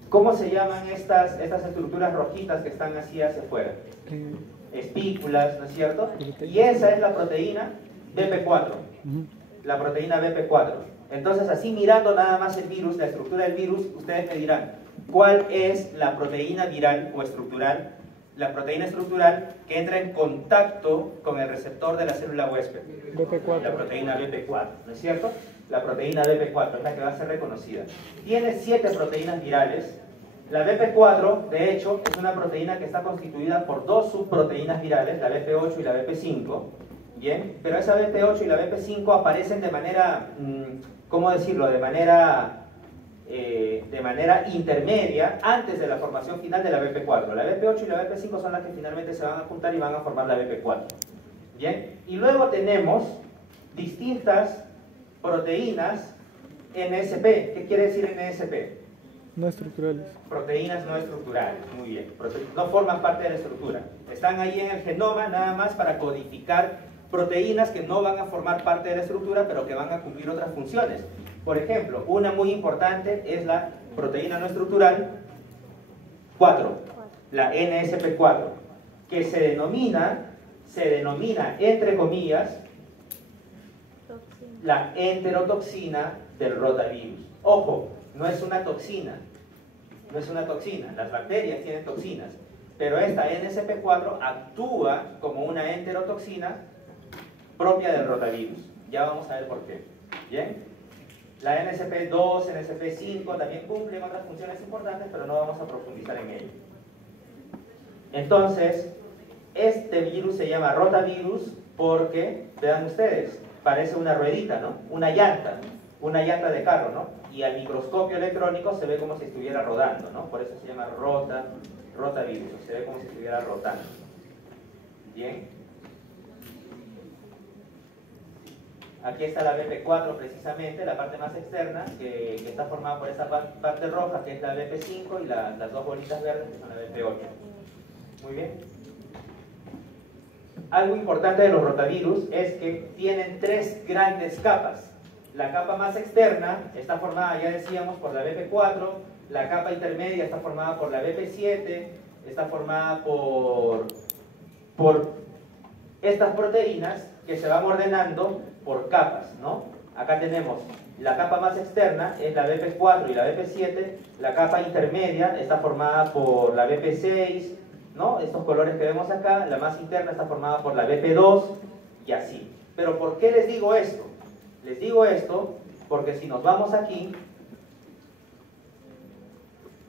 ¿Cómo se llaman estas estructuras rojitas que están así hacia afuera? Espículas, ¿no es cierto? Y esa es la proteína BP4. La proteína BP4. Entonces, así mirando nada más el virus, la estructura del virus, ustedes me dirán, ¿cuál es la proteína viral o estructural la proteína estructural que entra en contacto con el receptor de la célula huésped. BP4. La proteína BP4, ¿no es cierto? La proteína BP4 es la que va a ser reconocida. Tiene 7 proteínas virales. La BP4, de hecho, es una proteína que está constituida por 2 subproteínas virales, la BP8 y la BP5. Bien, pero esa BP8 y la BP5 aparecen de manera, ¿cómo decirlo? De manera intermedia antes de la formación final de la BP4. La BP8 y la BP5 son las que finalmente se van a juntar y van a formar la BP4. Bien, y luego tenemos distintas proteínas NSP. ¿Qué quiere decir NSP? No estructurales. Proteínas no estructurales, muy bien. No forman parte de la estructura. Están ahí en el genoma nada más para codificar proteínas que no van a formar parte de la estructura, pero que van a cumplir otras funciones. Por ejemplo, una muy importante es la proteína no estructural 4, la NSP4, que se denomina entre comillas la enterotoxina del rotavirus. Ojo, no es una toxina, las bacterias tienen toxinas, pero esta NSP4 actúa como una enterotoxina propia del rotavirus. Ya vamos a ver por qué. ¿Bien? La NSP2, NSP5 también cumplen otras funciones importantes, pero no vamos a profundizar en ello. Entonces, este virus se llama rotavirus porque, vean ustedes, parece una ruedita, ¿no? Una llanta de carro, ¿no? Y al microscopio electrónico se ve como si estuviera rodando, ¿no? Por eso se llama rotavirus, se ve como si estuviera rotando. Bien. Aquí está la BP4 precisamente, la parte más externa, que está formada por esa parte roja, que es la BP5, y las dos bolitas verdes, que son la BP8. Muy bien. Algo importante de los rotavirus es que tienen 3 grandes capas. La capa más externa está formada, ya decíamos, por la BP4, la capa intermedia está formada por la BP7, está formada por estas proteínas que se van ordenando por capas, ¿no? Acá tenemos la capa más externa, es la BP4 y la BP7, la capa intermedia está formada por la BP6, ¿no? Estos colores que vemos acá, la más interna está formada por la BP2 y así. Pero ¿por qué les digo esto? Les digo esto porque si nos vamos aquí,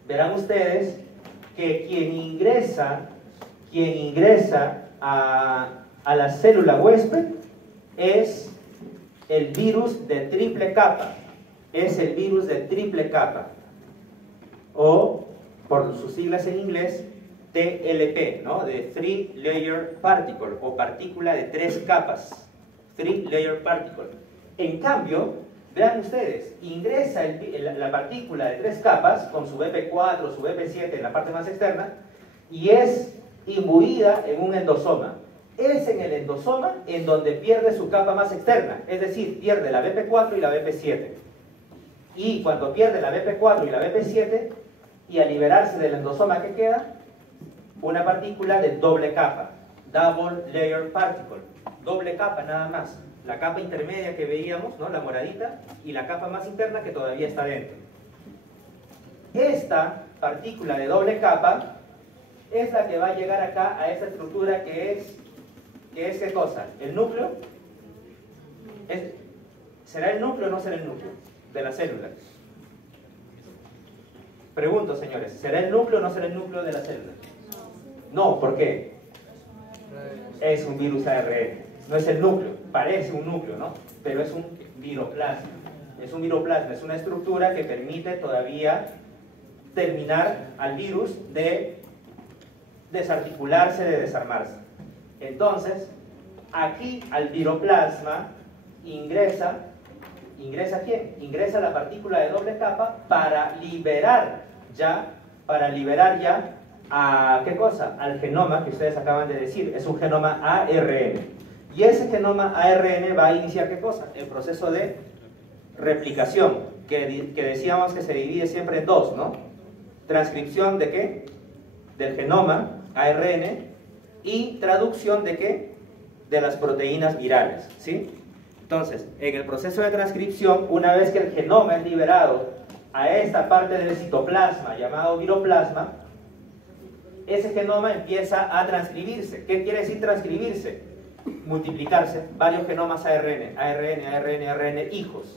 verán ustedes que quien ingresa a la célula huésped es el virus de triple capa, o por sus siglas en inglés, TLP, ¿no? De Three Layer Particle, o partícula de 3 capas, Three Layer Particle. En cambio, vean ustedes, ingresa la partícula de 3 capas con su BP4, su BP7 en la parte más externa, y es imbuida en un endosoma. Es en el endosoma en donde pierde su capa más externa, es decir, pierde la BP4 y la BP7. Y cuando pierde la BP4 y la BP7, y al liberarse del endosoma, ¿qué queda? Una partícula de doble capa, double layer particle, doble capa nada más. La capa intermedia que veíamos, ¿no? La moradita, y la capa más interna que todavía está dentro. Esta partícula de doble capa es la que va a llegar acá a esta estructura que es ¿qué cosa? ¿El núcleo? ¿Será el núcleo o no será el núcleo de la célula? Pregunto, señores, ¿será el núcleo o no será el núcleo de la célula? No, ¿por qué? Es un virus ARN, no es el núcleo, parece un núcleo, ¿no? Pero es un viroplasma. Es un viroplasma, es una estructura que permite todavía terminar al virus de desarticularse, de desarmarse. Entonces, aquí al viroplasma ingresa ¿quién? Ingresa la partícula de doble capa para liberar ya a, ¿qué cosa? Al genoma que ustedes acaban de decir, es un genoma ARN. Y ese genoma ARN va a iniciar, ¿qué cosa? El proceso de replicación, que decíamos que se divide siempre en 2, ¿no? Transcripción de ¿qué? Del genoma ARN, y traducción de ¿qué? De las proteínas virales, ¿sí? Entonces, en el proceso de transcripción, una vez que el genoma es liberado a esta parte del citoplasma llamado viroplasma, ese genoma empieza a transcribirse. ¿Qué quiere decir transcribirse? Multiplicarse varios genomas ARN hijos.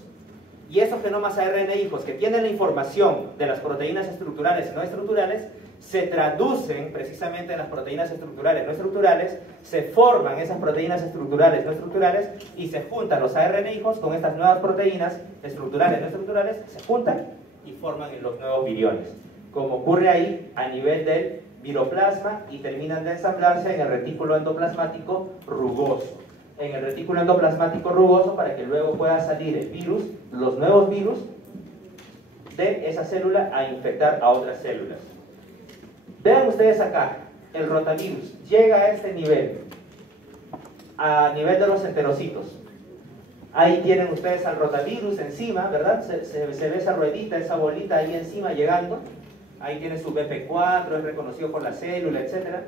Y esos genomas ARN hijos que tienen la información de las proteínas estructurales y no estructurales se traducen precisamente en las proteínas estructurales no estructurales, se forman esas proteínas estructurales no estructurales y se juntan los ARN hijos con estas nuevas proteínas estructurales no estructurales, se juntan y forman los nuevos viriones, como ocurre ahí a nivel del viroplasma y terminan de ensamblarse en el retículo endoplasmático rugoso. En el retículo endoplasmático rugoso para que luego pueda salir el virus, los nuevos virus de esa célula a infectar a otras células. Vean ustedes acá, el rotavirus llega a este nivel, a nivel de los enterocitos. Ahí tienen ustedes al rotavirus encima, ¿verdad? Se ve esa ruedita, esa bolita ahí encima llegando. Ahí tiene su BP4, es reconocido por la célula, etc.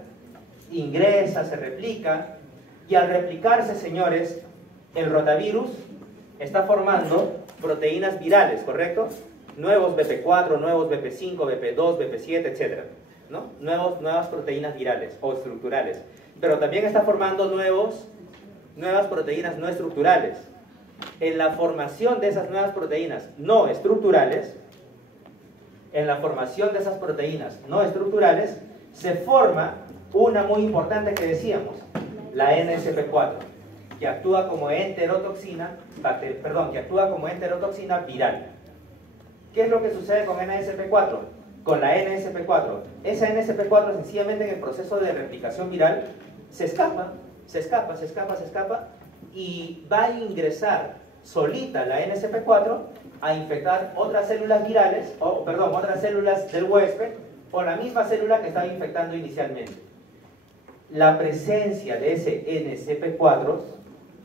Ingresa, se replica. Y al replicarse, señores, el rotavirus está formando proteínas virales, ¿correcto? Nuevos BP4, nuevos BP5, BP2, BP7, etc. ¿No? Nuevas proteínas virales o estructurales. Pero también está formando nuevas proteínas no estructurales. En la formación de esas nuevas proteínas no estructurales, se forma una muy importante que decíamos, la NSP4, que actúa como enterotoxina viral. ¿Qué es lo que sucede con NSP4? Con la NSP4. Esa NSP4 sencillamente en el proceso de replicación viral se escapa y va a ingresar solita la NSP4 a infectar otras células virales, otras células del huésped o la misma célula que estaba infectando inicialmente. La presencia de ese NSP4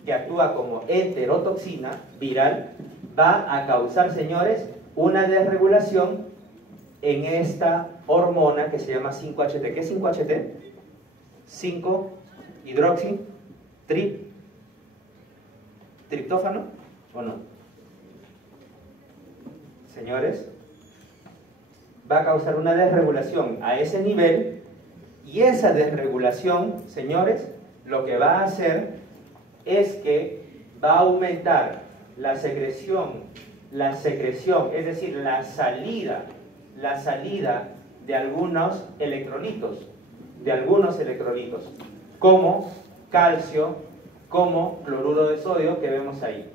que actúa como enterotoxina viral va a causar, señores, una desregulación en esta hormona que se llama 5-HT. ¿Qué es 5-HT? 5-hidroxitriptófano, ¿o no? Señores, va a causar una desregulación a ese nivel y esa desregulación, señores, lo que va a hacer es que va a aumentar la secreción, es decir, la salida de algunos electrolitos, como calcio, como cloruro de sodio que vemos ahí.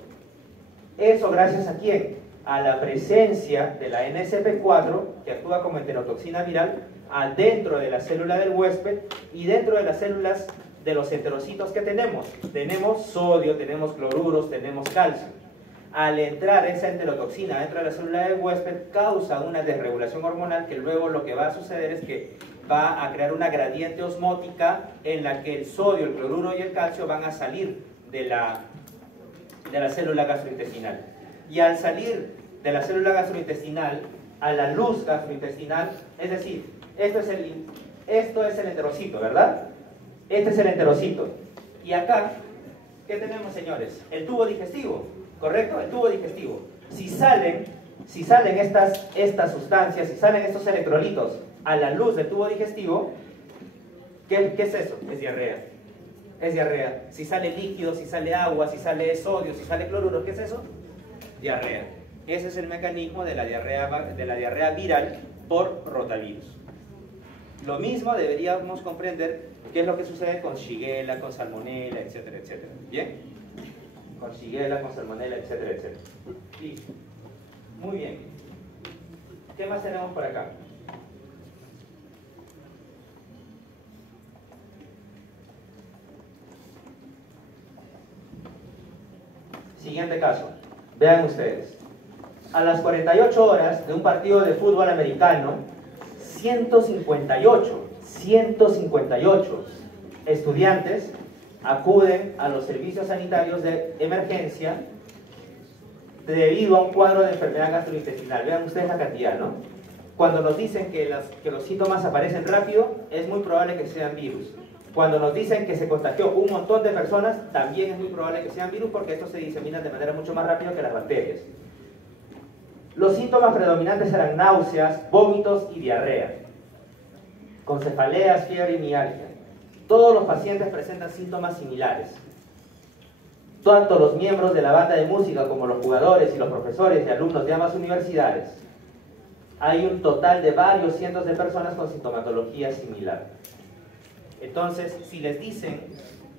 ¿Eso gracias a quién? A la presencia de la NSP4 que actúa como enterotoxina viral adentro de la célula del huésped y dentro de las células de los enterocitos que tenemos. Tenemos sodio, tenemos cloruros, tenemos calcio. Al entrar esa enterotoxina dentro de la célula del huésped causa una desregulación hormonal que luego lo que va a suceder es que va a crear una gradiente osmótica en la que el sodio, el cloruro y el calcio van a salir de la célula gastrointestinal. Y al salir de la célula gastrointestinal a la luz gastrointestinal, es decir, esto es el enterocito, ¿verdad? Este es el enterocito. Y acá, ¿qué tenemos, señores? El tubo digestivo, ¿correcto? El tubo digestivo. Si salen estas sustancias, si salen estos electrolitos a la luz del tubo digestivo, ¿qué es eso? Es diarrea. Es diarrea. Si sale líquido, si sale agua, si sale sodio, si sale cloruro, ¿qué es eso? Diarrea. Ese es el mecanismo de la diarrea viral por rotavirus. Lo mismo deberíamos comprender qué es lo que sucede con Shigella, con Salmonella, etcétera, etcétera. ¿Bien? Con Shigella, con Salmonella, etcétera, etcétera. Listo. Muy bien. ¿Qué más tenemos por acá? Siguiente caso. Vean ustedes. A las 48 horas de un partido de fútbol americano, 158 estudiantes acuden a los servicios sanitarios de emergencia debido a un cuadro de enfermedad gastrointestinal. Vean ustedes la cantidad, ¿no? Cuando nos dicen que los síntomas aparecen rápido, es muy probable que sean virus. Cuando nos dicen que se contagió un montón de personas, también es muy probable que sean virus porque estos se diseminan de manera mucho más rápida que las bacterias. Los síntomas predominantes eran náuseas, vómitos y diarrea. con cefaleas, fiebre y mialgia. Todos los pacientes presentan síntomas similares. Tanto los miembros de la banda de música como los jugadores y los profesores y alumnos de ambas universidades. Hay un total de varios cientos de personas con sintomatología similar. Entonces, si les dicen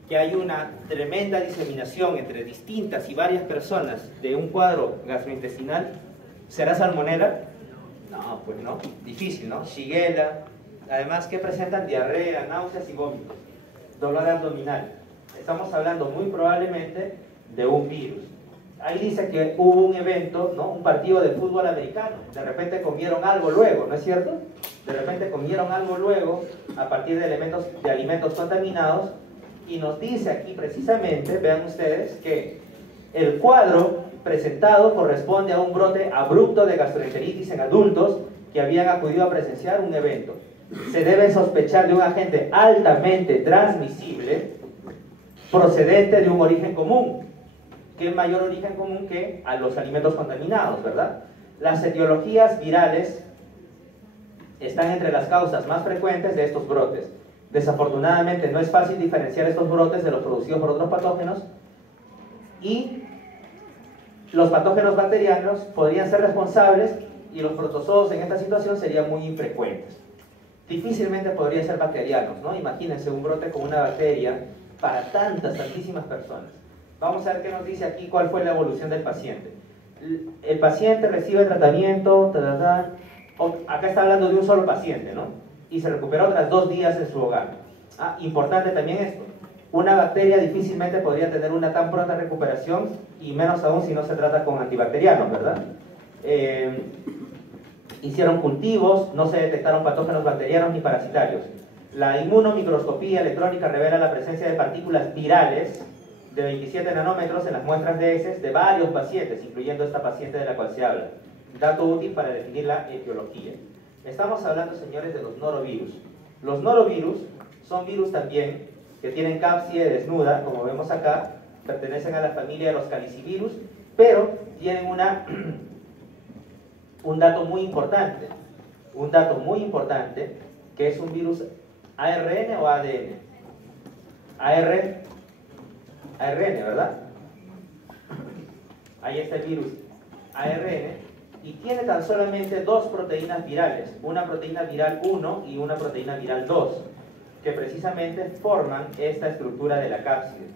que hay una tremenda diseminación entre distintas y varias personas de un cuadro gastrointestinal, ¿será salmonela? No, pues no, difícil, ¿no? Shigella, además que presentan diarrea, náuseas y vómitos, dolor abdominal. Estamos hablando muy probablemente de un virus. Ahí dice que hubo un evento, ¿no? Un partido de fútbol americano. De repente comieron algo luego, ¿no es cierto? De repente comieron algo luego a partir de alimentos contaminados, y nos dice aquí precisamente, vean ustedes, que el cuadro presentado corresponde a un brote abrupto de gastroenteritis en adultos que habían acudido a presenciar un evento. Se debe sospechar de un agente altamente transmisible procedente de un origen común. ¿Qué mayor origen común que a los alimentos contaminados, verdad? Las etiologías virales están entre las causas más frecuentes de estos brotes. Desafortunadamente no es fácil diferenciar estos brotes de los producidos por otros patógenos, y los patógenos bacterianos podrían ser responsables, y los protozoos en esta situación serían muy infrecuentes. Difícilmente podría ser bacterianos, ¿no? Imagínense un brote con una bacteria para tantísimas personas. Vamos a ver qué nos dice aquí, cuál fue la evolución del paciente. El paciente recibe tratamiento, acá está hablando de un solo paciente, ¿no? Y se recuperó tras 2 días en su hogar. Importante también esto, una bacteria difícilmente podría tener una tan pronta recuperación, y menos aún si no se trata con antibacterianos, ¿verdad? Hicieron cultivos, no se detectaron patógenos bacterianos ni parasitarios. La inmunomicroscopía electrónica revela la presencia de partículas virales de 27 nanómetros en las muestras de heces de varios pacientes, incluyendo esta paciente de la cual se habla. Dato útil para definir la etiología. Estamos hablando, señores, de los norovirus. Los norovirus son virus también que tienen cápside desnuda, como vemos acá, pertenecen a la familia de los calicivirus, pero tienen un dato muy importante, que es un virus ARN o ADN. ARN, ¿verdad? Ahí está el virus ARN, y tiene tan solamente 2 proteínas virales, una proteína viral 1 y una proteína viral 2, que precisamente forman esta estructura de la cápside.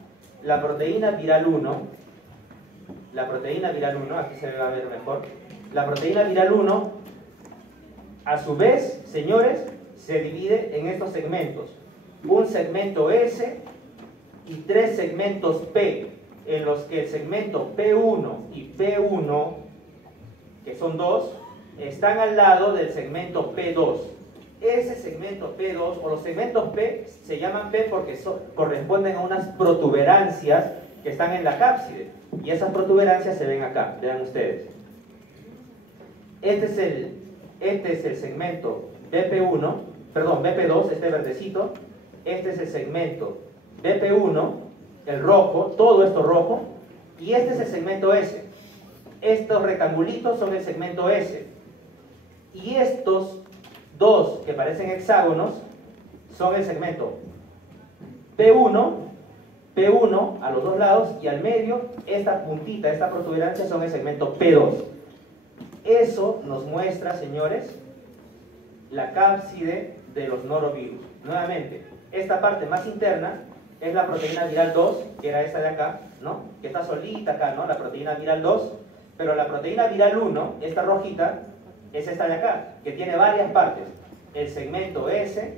La proteína viral 1, aquí se va a ver mejor, la proteína viral 1, a su vez, señores, se divide en estos segmentos, un segmento S y 3 segmentos P, en los que el segmento P1 y P1, que son 2, están al lado del segmento P2. Ese segmento P2, o los segmentos P, se llaman P porque corresponden a unas protuberancias que están en la cápside, y esas protuberancias se ven acá, vean ustedes. Este es el segmento BP2, este verdecito. Este es el segmento BP1, el rojo, todo esto rojo, y este es el segmento S. Estos rectangulitos son el segmento S, y estos 2 que parecen hexágonos son el segmento P1 a los 2 lados, y al medio, esta puntita, esta protuberancia, son el segmento P2. Eso nos muestra, señores, la cápside de los norovirus. Nuevamente, esta parte más interna es la proteína viral 2, que era esta de acá, ¿no? Que está solita acá, ¿no? La proteína viral 2, pero la proteína viral 1, esta rojita, es esta de acá, que tiene varias partes. El segmento S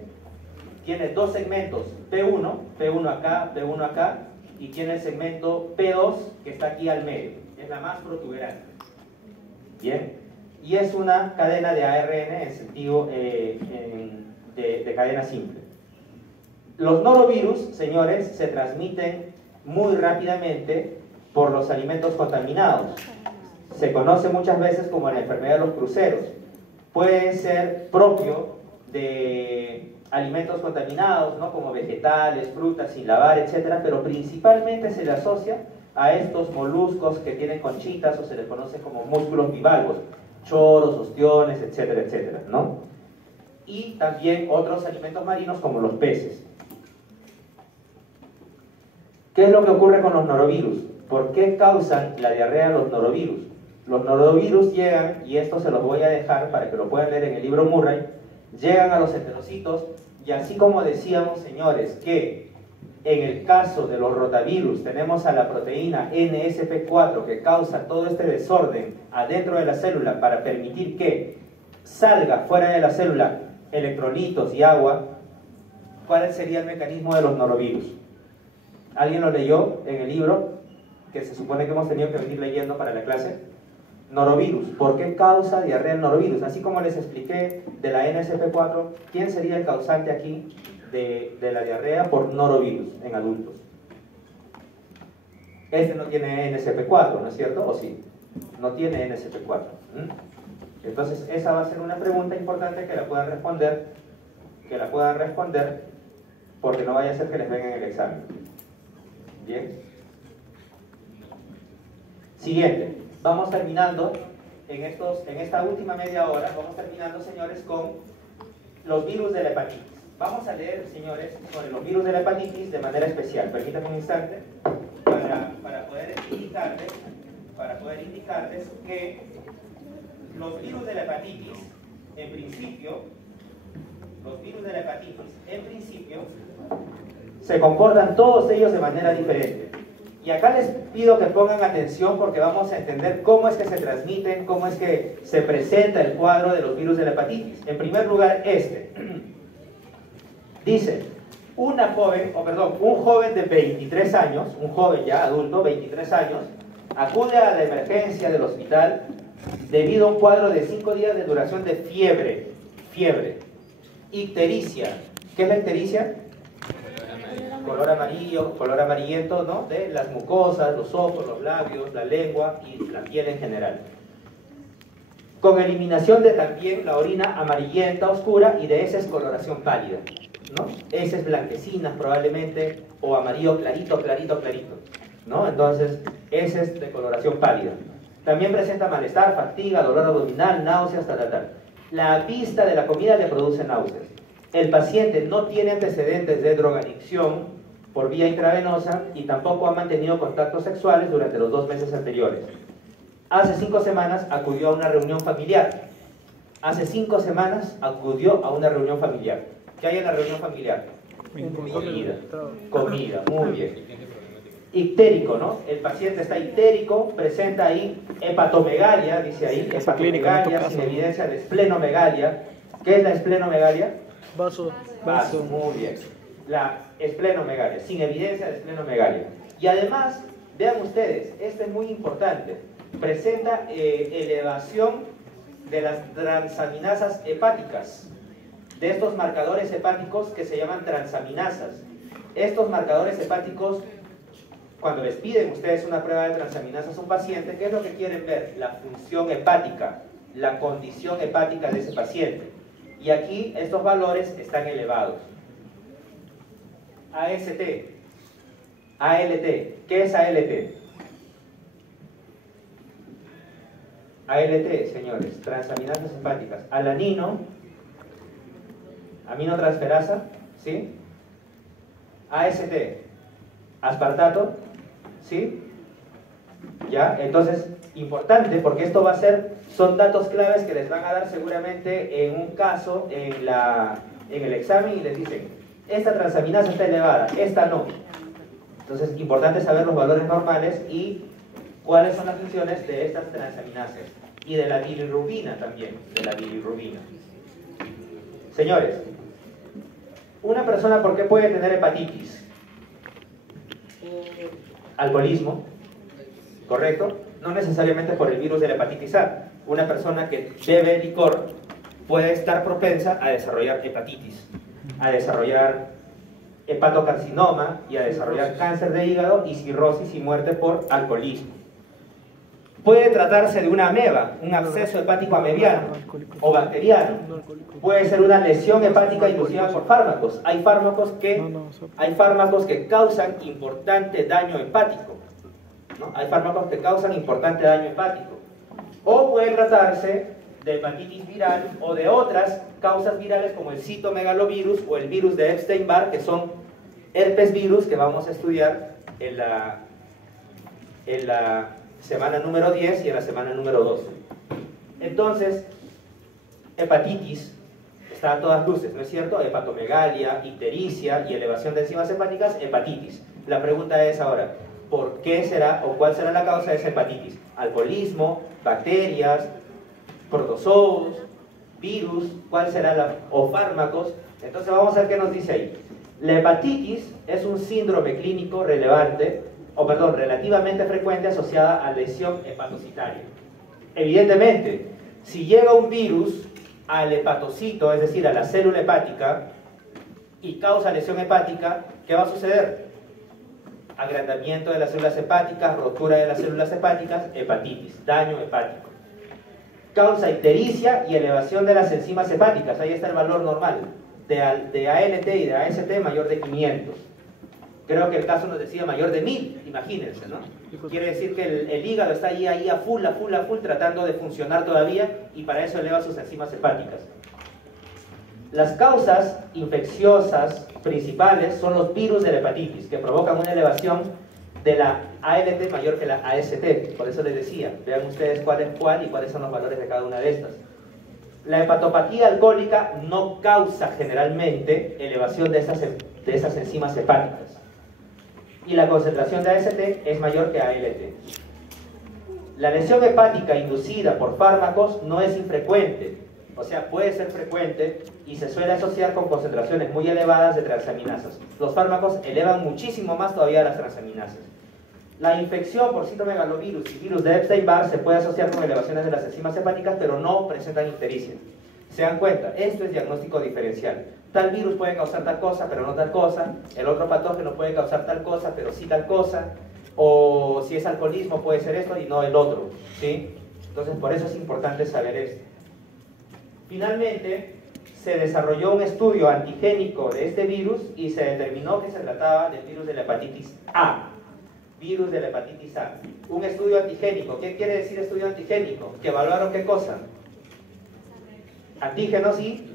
tiene 2 segmentos, P1 acá, y tiene el segmento P2, que está aquí al medio, es la más protuberante. Bien, y es una cadena de ARN en sentido de cadena simple. Los norovirus, señores, se transmiten muy rápidamente por los alimentos contaminados. Se conoce muchas veces como la enfermedad de los cruceros. Puede ser propio de alimentos contaminados, ¿no? Como vegetales, frutas sin lavar, etc. Pero principalmente se le asocia a estos moluscos que tienen conchitas, o se les conoce como músculos bivalvos, choros, ostiones, etcétera, etcétera, ¿no? y también otros alimentos marinos como los peces. ¿Qué es lo que ocurre con los norovirus? ¿Por qué causan la diarrea los norovirus? Los norovirus llegan, y esto se los voy a dejar para que lo puedan leer en el libro Murray, llegan a los enterocitos, y así como decíamos, señores, que en el caso de los rotavirus tenemos a la proteína NSP4 que causa todo este desorden adentro de la célula para permitir que salga fuera de la célula electrolitos y agua, ¿cuál sería el mecanismo de los norovirus? ¿Alguien lo leyó en el libro que se supone que hemos tenido que venir leyendo para la clase? Norovirus. ¿Por qué causa diarrea el norovirus? Así como les expliqué de la NSP4, ¿quién sería el causante aquí de la diarrea por norovirus en adultos? Este no tiene NSP4, ¿no es cierto? ¿O sí? No tiene NSP4. Entonces, esa va a ser una pregunta importante que la puedan responder, porque no vaya a ser que les venga en el examen. ¿Bien? Siguiente. Vamos terminando, en esta última media hora, vamos terminando, señores, con los virus de la hepatitis. Vamos a leer, señores, sobre los virus de la hepatitis de manera especial. Permítanme un instante para poder indicarles que los virus de la hepatitis, en principio, se comportan todos ellos de manera diferente. Y acá les pido que pongan atención porque vamos a entender cómo es que se transmiten, cómo es que se presenta el cuadro de los virus de la hepatitis. En primer lugar, dice, un joven de 23 años, un joven ya adulto, 23 años, acude a la emergencia del hospital debido a un cuadro de 5 días de duración de fiebre, ictericia. ¿Qué es la ictericia? Color amarillo, color amarillento, ¿no? De las mucosas, los ojos, los labios, la lengua y la piel en general. Con eliminación de también la orina amarillenta oscura y de heces coloración pálida, ¿no? Heces blanquecinas probablemente, o amarillo clarito, ¿no? Entonces, heces de coloración pálida. También presenta malestar, fatiga, dolor abdominal, náuseas, tal. La vista de la comida le produce náuseas. El paciente no tiene antecedentes de drogadicción por vía intravenosa y tampoco ha mantenido contactos sexuales durante los 2 meses anteriores. Hace 5 semanas acudió a una reunión familiar. ¿Qué hay en la reunión familiar? Comida, muy bien. Ictérico, ¿no? El paciente está ictérico, presenta ahí hepatomegalia, dice ahí, hepatomegalia sin evidencia de esplenomegalia. ¿Qué es la esplenomegalia? Vaso. Muy bien. La esplenomegalia, sin evidencia de esplenomegalia. Y además, vean ustedes, esto es muy importante, presenta elevación de las transaminasas hepáticas, de estos marcadores hepáticos que se llaman transaminasas. Estos marcadores hepáticos, cuando les piden ustedes una prueba de transaminasas a un paciente, ¿qué es lo que quieren ver? La función hepática, la condición hepática de ese paciente. Y aquí estos valores están elevados. AST, ALT. ¿Qué es ALT? ALT, señores, transaminasas hepáticas. Alanino, aminotransferasa, ¿sí? AST, aspartato, ¿sí? ¿Ya? Entonces, importante porque esto va a ser, son datos claves que les van a dar seguramente en un caso en el examen y les dicen, esta transaminasa está elevada, esta no. Entonces, importante saber los valores normales y cuáles son las funciones de estas transaminasas. Y de la bilirrubina también, Señores, una persona, ¿por qué puede tener hepatitis? Alcoholismo, ¿correcto? No necesariamente por el virus de la hepatitis A. Una persona que bebe licor puede estar propensa a desarrollar hepatitis, a desarrollar hepatocarcinoma y a desarrollar cáncer de hígado y cirrosis y muerte por alcoholismo. Puede tratarse de una ameba, un absceso hepático amebiano o bacteriano. Puede ser una lesión hepática inducida por fármacos. Hay fármacos que causan importante daño hepático, ¿no? Hay fármacos que causan importante daño hepático. O puede tratarse de hepatitis viral o de otras causas virales como el citomegalovirus o el virus de Epstein-Barr, que son herpes virus que vamos a estudiar en la semana número 10 y en la semana número 12. Entonces, hepatitis está a todas luces, ¿no es cierto? Hepatomegalia, ictericia y elevación de enzimas hepáticas, hepatitis. La pregunta es ahora, ¿por qué será o cuál será la causa de esa hepatitis? ¿Alcoholismo, bacterias, protozoos, virus, cuál será o fármacos? Entonces vamos a ver qué nos dice ahí. La hepatitis es un síndrome clínico relativamente frecuente asociada a lesión hepatocitaria. Evidentemente, si llega un virus al hepatocito, es decir, a la célula hepática, y causa lesión hepática, ¿qué va a suceder? Agrandamiento de las células hepáticas, rotura de las células hepáticas, hepatitis, daño hepático. Causa ictericia y elevación de las enzimas hepáticas, ahí está el valor normal, de ALT y de AST mayor de 500. Creo que el caso nos decía mayor de 1000, imagínense, ¿no? Quiere decir que el hígado está ahí a full, tratando de funcionar todavía, y para eso eleva sus enzimas hepáticas. Las causas infecciosas principales son los virus de la hepatitis, que provocan una elevación de la ALT mayor que la AST. Por eso les decía, vean ustedes cuál es cuál y cuáles son los valores de cada una de estas. La hepatopatía alcohólica no causa generalmente elevación de esas enzimas hepáticas. Y la concentración de AST es mayor que ALT. La lesión hepática inducida por fármacos no es infrecuente, o sea, puede ser frecuente y se suele asociar con concentraciones muy elevadas de transaminasas. Los fármacos elevan muchísimo más todavía las transaminasas. La infección por citomegalovirus y virus de Epstein-Barr se puede asociar con elevaciones de las enzimas hepáticas, pero no presentan ictericia. ¿Se dan cuenta? Esto es diagnóstico diferencial. Tal virus puede causar tal cosa, pero no tal cosa. El otro patógeno puede causar tal cosa, pero sí tal cosa. O si es alcoholismo puede ser esto y no el otro, ¿sí? Entonces por eso es importante saber esto. Finalmente, se desarrolló un estudio antigénico de este virus y se determinó que se trataba del virus de la hepatitis A. Virus de la hepatitis A. Un estudio antigénico. ¿Qué quiere decir estudio antigénico? ¿Que evaluaron qué cosa? Antígenos y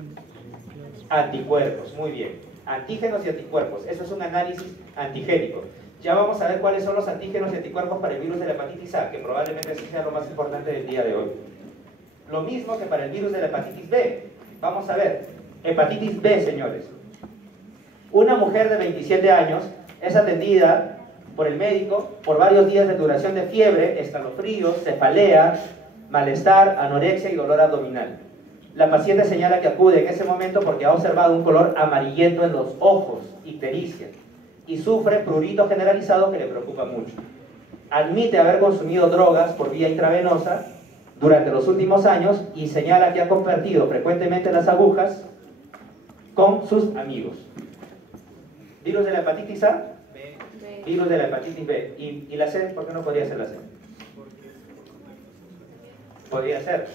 anticuerpos. Muy bien. Antígenos y anticuerpos. Eso es un análisis antigénico. Ya vamos a ver cuáles son los antígenos y anticuerpos para el virus de la hepatitis A, que probablemente eso sea lo más importante del día de hoy. Lo mismo que para el virus de la hepatitis B. Vamos a ver. Hepatitis B, señores. Una mujer de 27 años es atendida por el médico por varios días de duración de fiebre, escalofríos, cefalea, malestar, anorexia y dolor abdominal. La paciente señala que acude en ese momento porque ha observado un color amarillento en los ojos, ictericia, y sufre prurito generalizado que le preocupa mucho. Admite haber consumido drogas por vía intravenosa durante los últimos años y señala que ha compartido frecuentemente las agujas con sus amigos. ¿Virus de la hepatitis A? B. Virus de la hepatitis B. ¿Y la C? ¿Por qué no podría ser la C? Podría ser.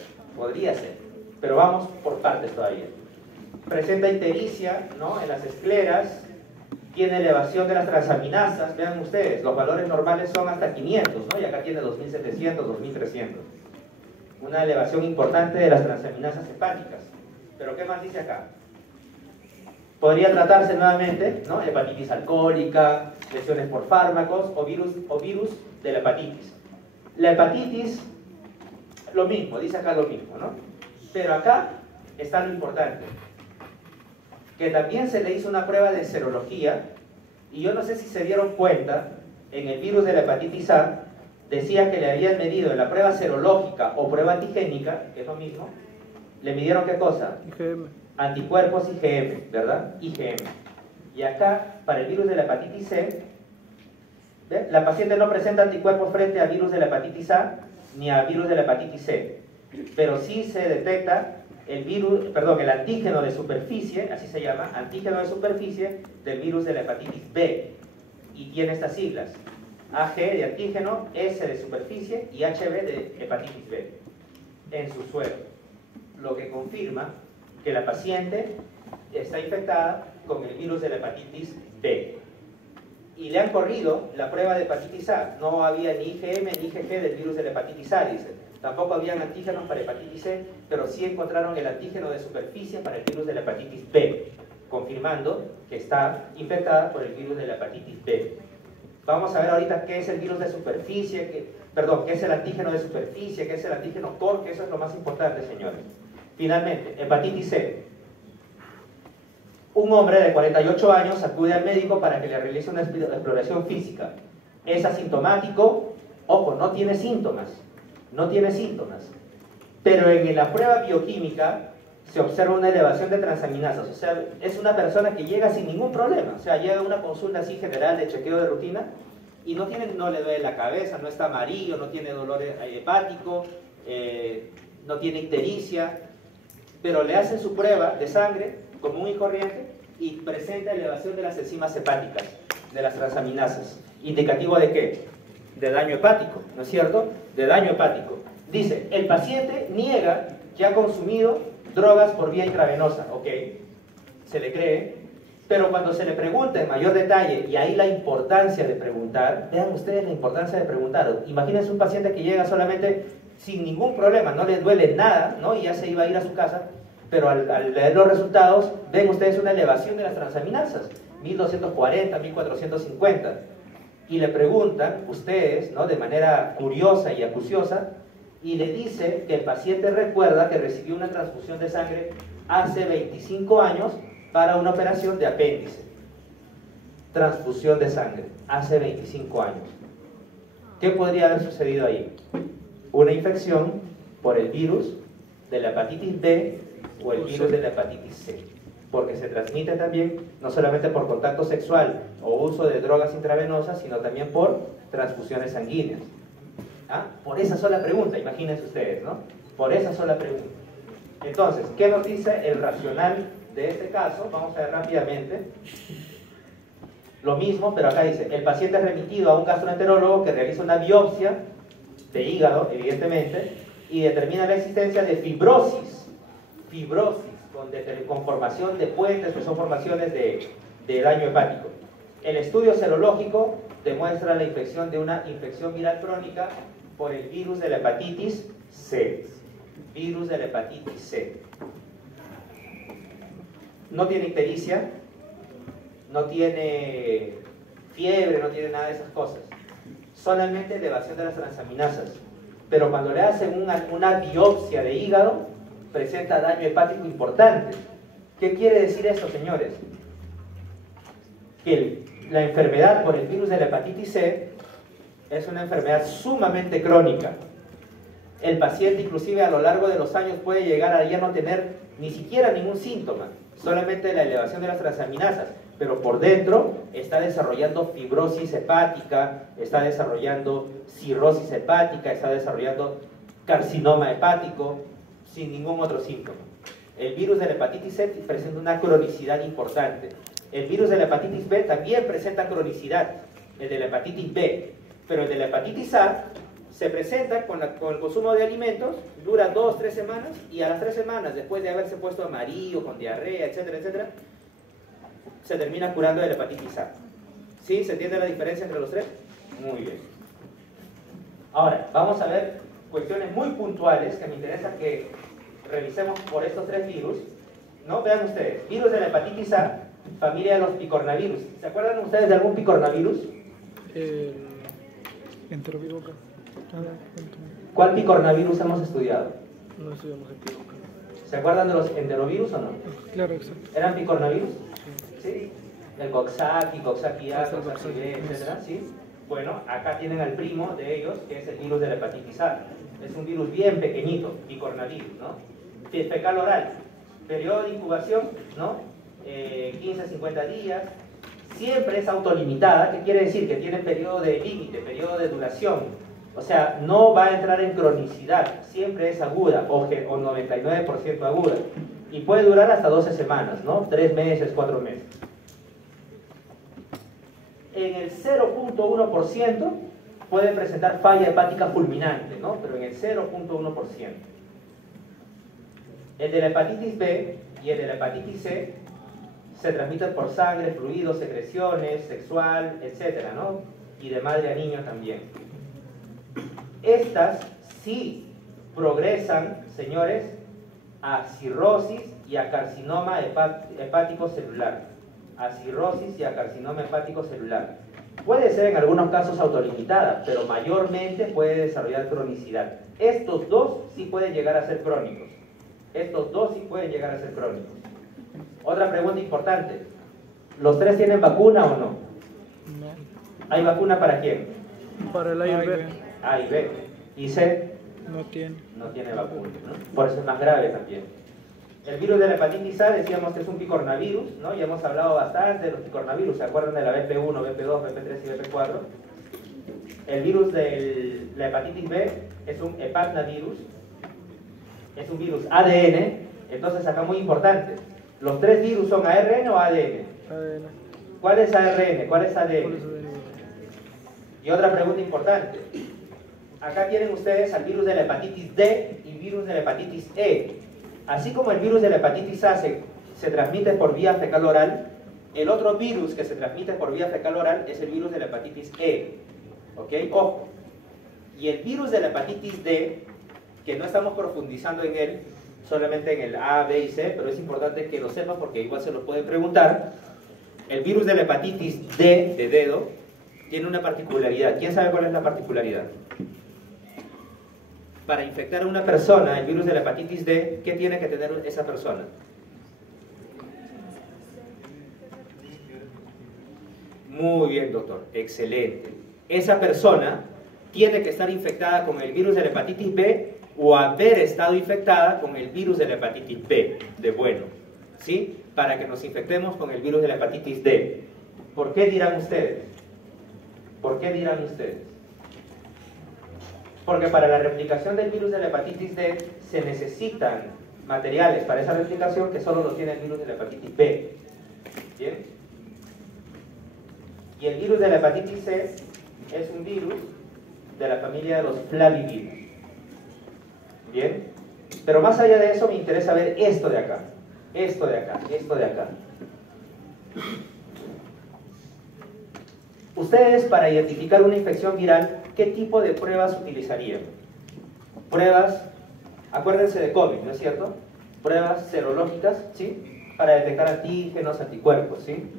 Pero vamos por partes todavía. Presenta ictericia, ¿no?, en las escleras, tiene elevación de las transaminasas. Vean ustedes, los valores normales son hasta 500, ¿no? Y acá tiene 2700, 2300. Una elevación importante de las transaminasas hepáticas. Pero ¿qué más dice acá? Podría tratarse nuevamente, ¿no?, hepatitis alcohólica, lesiones por fármacos o virus de la hepatitis. La hepatitis, lo mismo, dice acá lo mismo, ¿no? Pero acá está lo importante, que también se le hizo una prueba de serología, y yo no sé si se dieron cuenta, en el virus de la hepatitis A, decía que le habían medido en la prueba serológica o prueba antigénica, que es lo mismo, le midieron ¿qué cosa? IgM. Anticuerpos IgM, ¿verdad? IgM. Y acá, para el virus de la hepatitis C, ¿ve?, la paciente no presenta anticuerpos frente al virus de la hepatitis A ni al virus de la hepatitis C, pero sí se detecta el antígeno de superficie, así se llama, antígeno de superficie del virus de la hepatitis B, y tiene estas siglas: AG de antígeno, S de superficie y HB de hepatitis B en su suero, lo que confirma que la paciente está infectada con el virus de la hepatitis B. Y le han corrido la prueba de hepatitis A, no había ni IgM ni IgG del virus de la hepatitis A, dice. Tampoco habían antígenos para hepatitis C, pero sí encontraron el antígeno de superficie para el virus de la hepatitis B, confirmando que está infectada por el virus de la hepatitis B. Vamos a ver ahorita qué es el virus de superficie, qué es el antígeno de superficie, qué es el antígeno core, que eso es lo más importante, señores. Finalmente, hepatitis C. Un hombre de 48 años acude al médico para que le realice una exploración física. Es asintomático, ojo, no tiene síntomas, pero en la prueba bioquímica se observa una elevación de transaminasas, o sea, es una persona que llega sin ningún problema, o sea, llega a una consulta así general de chequeo de rutina y no le duele la cabeza, no está amarillo, no tiene dolor hepático, no tiene ictericia, pero le hacen su prueba de sangre común y corriente y presenta elevación de las enzimas hepáticas, de las transaminasas. ¿Indicativo de qué? De daño hepático, ¿no es cierto? De daño hepático. Dice, el paciente niega que ha consumido drogas por vía intravenosa, ok, se le cree, pero cuando se le pregunta en mayor detalle, y ahí la importancia de preguntar, vean ustedes la importancia de preguntar. Imagínense un paciente que llega solamente sin ningún problema, no le duele nada, ¿no? Y ya se iba a ir a su casa, pero al leer los resultados, ven ustedes una elevación de las transaminasas, 1240, 1450, y le preguntan ustedes, ¿no? De manera curiosa y acuciosa, y le dice que el paciente recuerda que recibió una transfusión de sangre hace 25 años para una operación de apéndice. Transfusión de sangre, hace 25 años. ¿Qué podría haber sucedido ahí? Una infección por el virus de la hepatitis B o el virus de la hepatitis C, porque se transmite también no solamente por contacto sexual o uso de drogas intravenosas, sino también por transfusiones sanguíneas. ¿Ah? Por esa sola pregunta, imagínense ustedes, ¿no? Por esa sola pregunta. Entonces, ¿qué nos dice el racional de este caso? Vamos a ver rápidamente. Lo mismo, pero acá dice, el paciente es remitido a un gastroenterólogo que realiza una biopsia de hígado, evidentemente, y determina la existencia de fibrosis, con formación de puentes, que son formaciones de daño hepático. El estudio serológico demuestra la infección de una infección viral crónica por el virus de la hepatitis C. Virus de la hepatitis C. No tiene ictericia, no tiene fiebre, no tiene nada de esas cosas. Solamente elevación de las transaminasas. Pero cuando le hacen una biopsia de hígado, presenta daño hepático importante. ¿Qué quiere decir esto, señores? Que la enfermedad por el virus de la hepatitis C es una enfermedad sumamente crónica. El paciente inclusive a lo largo de los años puede llegar a ya no tener ni siquiera ningún síntoma, solamente la elevación de las transaminasas, pero por dentro está desarrollando fibrosis hepática, está desarrollando cirrosis hepática, está desarrollando carcinoma hepático, sin ningún otro síntoma. El virus de la hepatitis C presenta una cronicidad importante. El virus de la hepatitis B también presenta cronicidad, el de la hepatitis B, pero el de la hepatitis A se presenta con el consumo de alimentos, dura 2-3 semanas, y a las 3 semanas, después de haberse puesto amarillo, con diarrea, etcétera, etcétera, se termina curando de la hepatitis A. ¿Sí? ¿Se entiende la diferencia entre los tres? Muy bien. Ahora, vamos a ver cuestiones muy puntuales que me interesa que revisemos por estos 3 virus, ¿no? Vean ustedes, virus de la hepatitis A, familia de los picornavirus. ¿Se acuerdan ustedes de algún picornavirus? Enterovirus. ¿Cuál picornavirus hemos estudiado? No estudiamos enterovirus. ¿Se acuerdan de los enterovirus o no? Claro, exacto. ¿Eran picornavirus? Sí. Sí. El Coxsackie, Coxsackie A, Coxsackie B, etcétera, ¿sí? Bueno, acá tienen al primo de ellos, que es el virus de la hepatitis A. Es un virus bien pequeñito, picornavirus, ¿no? Fecal oral, periodo de incubación, ¿no? 15 a 50 días. Siempre es autolimitada, ¿qué quiere decir? Que tiene periodo de límite, periodo de duración. O sea, no va a entrar en cronicidad, siempre es aguda, o 99% aguda. Y puede durar hasta 12 semanas, ¿no? 3 meses, 4 meses. En el 0.1% puede presentar falla hepática fulminante, ¿no? Pero en el 0.1%. El de la hepatitis B y el de la hepatitis C se transmiten por sangre, fluidos, secreciones, sexual, etcétera, ¿no? Y de madre a niño también. Estas sí progresan, señores, a cirrosis y a carcinoma hepático celular. A cirrosis y a carcinoma hepático celular. Puede ser en algunos casos autolimitada, pero mayormente puede desarrollar cronicidad. Estos dos sí pueden llegar a ser crónicos. Estos dos sí pueden llegar a ser crónicos. Otra pregunta importante. ¿Los tres tienen vacuna o no? No. ¿Hay vacuna para quién? Para el A y el B. A y B. ¿Y C? No tiene. No tiene vacuna, ¿no? Por eso es más grave también. El virus de la hepatitis A decíamos que es un picornavirus, ¿no? Ya hemos hablado bastante de los picornavirus. ¿Se acuerdan de la BP1, BP2, BP3 y BP4? El virus de la hepatitis B es un hepatnavirus. Es un virus ADN. Entonces acá muy importante. ¿Los tres virus son ARN o ADN? ADN. ¿Cuál es ARN? ¿Cuál es Por eso ADN? digo. Y otra pregunta importante. Acá tienen ustedes al virus de la hepatitis D y virus de la hepatitis E. Así como el virus de la hepatitis A se transmite por vía fecal oral, el otro virus que se transmite por vía fecal oral es el virus de la hepatitis E. ¿Ok? Ojo. Y el virus de la hepatitis D, que no estamos profundizando en él, solamente en el A, B y C, pero es importante que lo sepan porque igual se lo pueden preguntar. El virus de la hepatitis D, de dedo, tiene una particularidad. ¿Quién sabe cuál es la particularidad? Para infectar a una persona, el virus de la hepatitis D, ¿qué tiene que tener esa persona? Muy bien, doctor. Excelente. Esa persona tiene que estar infectada con el virus de la hepatitis B o haber estado infectada con el virus de la hepatitis B, de bueno. ¿Sí? Para que nos infectemos con el virus de la hepatitis D. ¿Por qué dirán ustedes? ¿Por qué dirán ustedes? Porque para la replicación del virus de la hepatitis D se necesitan materiales para esa replicación que solo los tiene el virus de la hepatitis B. ¿Bien? Y el virus de la hepatitis C es un virus de la familia de los flavivirus. ¿Bien? Pero más allá de eso me interesa ver esto de acá. Esto de acá, esto de acá. Ustedes, para identificar una infección viral, ¿qué tipo de pruebas utilizarían? Pruebas, acuérdense de COVID, ¿no es cierto? Pruebas serológicas, ¿sí? Para detectar antígenos, anticuerpos, ¿sí?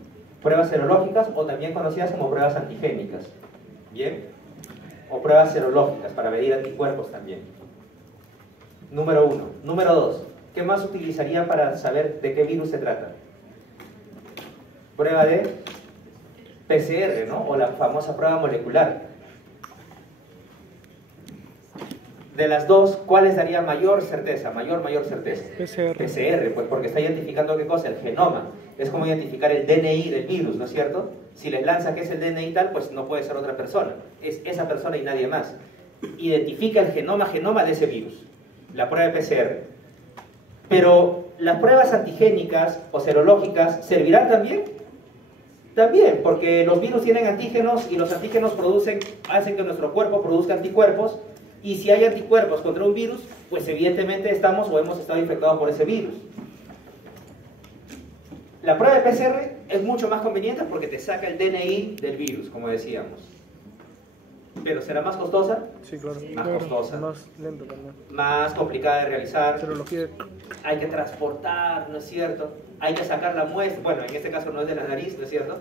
Pruebas serológicas o también conocidas como pruebas antigénicas, ¿bien? O pruebas serológicas para medir anticuerpos también. Número 1. Número 2. ¿Qué más utilizarían para saber de qué virus se trata? Prueba de PCR, ¿no? O la famosa prueba molecular. De las dos, ¿cuál les daría mayor certeza? Mayor certeza. PCR. PCR, pues porque está identificando qué cosa, el genoma. Es como identificar el DNI del virus, ¿no es cierto? Si les lanza que es el DNI tal, pues no puede ser otra persona. Es esa persona y nadie más. Identifica el genoma de ese virus. La prueba de PCR. Pero las pruebas antigénicas o serológicas servirán también. También, porque los virus tienen antígenos y los antígenos hacen que nuestro cuerpo produzca anticuerpos. Y si hay anticuerpos contra un virus, pues evidentemente estamos o hemos estado infectados por ese virus. La prueba de PCR es mucho más conveniente porque te saca el DNI del virus, como decíamos. Pero ¿será más costosa? Sí, claro. Más Claro, costosa. Más lento también. Más complicada de realizar. Serología. Hay que transportar, ¿no es cierto? Hay que sacar la muestra, bueno, en este caso no es de la nariz, ¿no es cierto?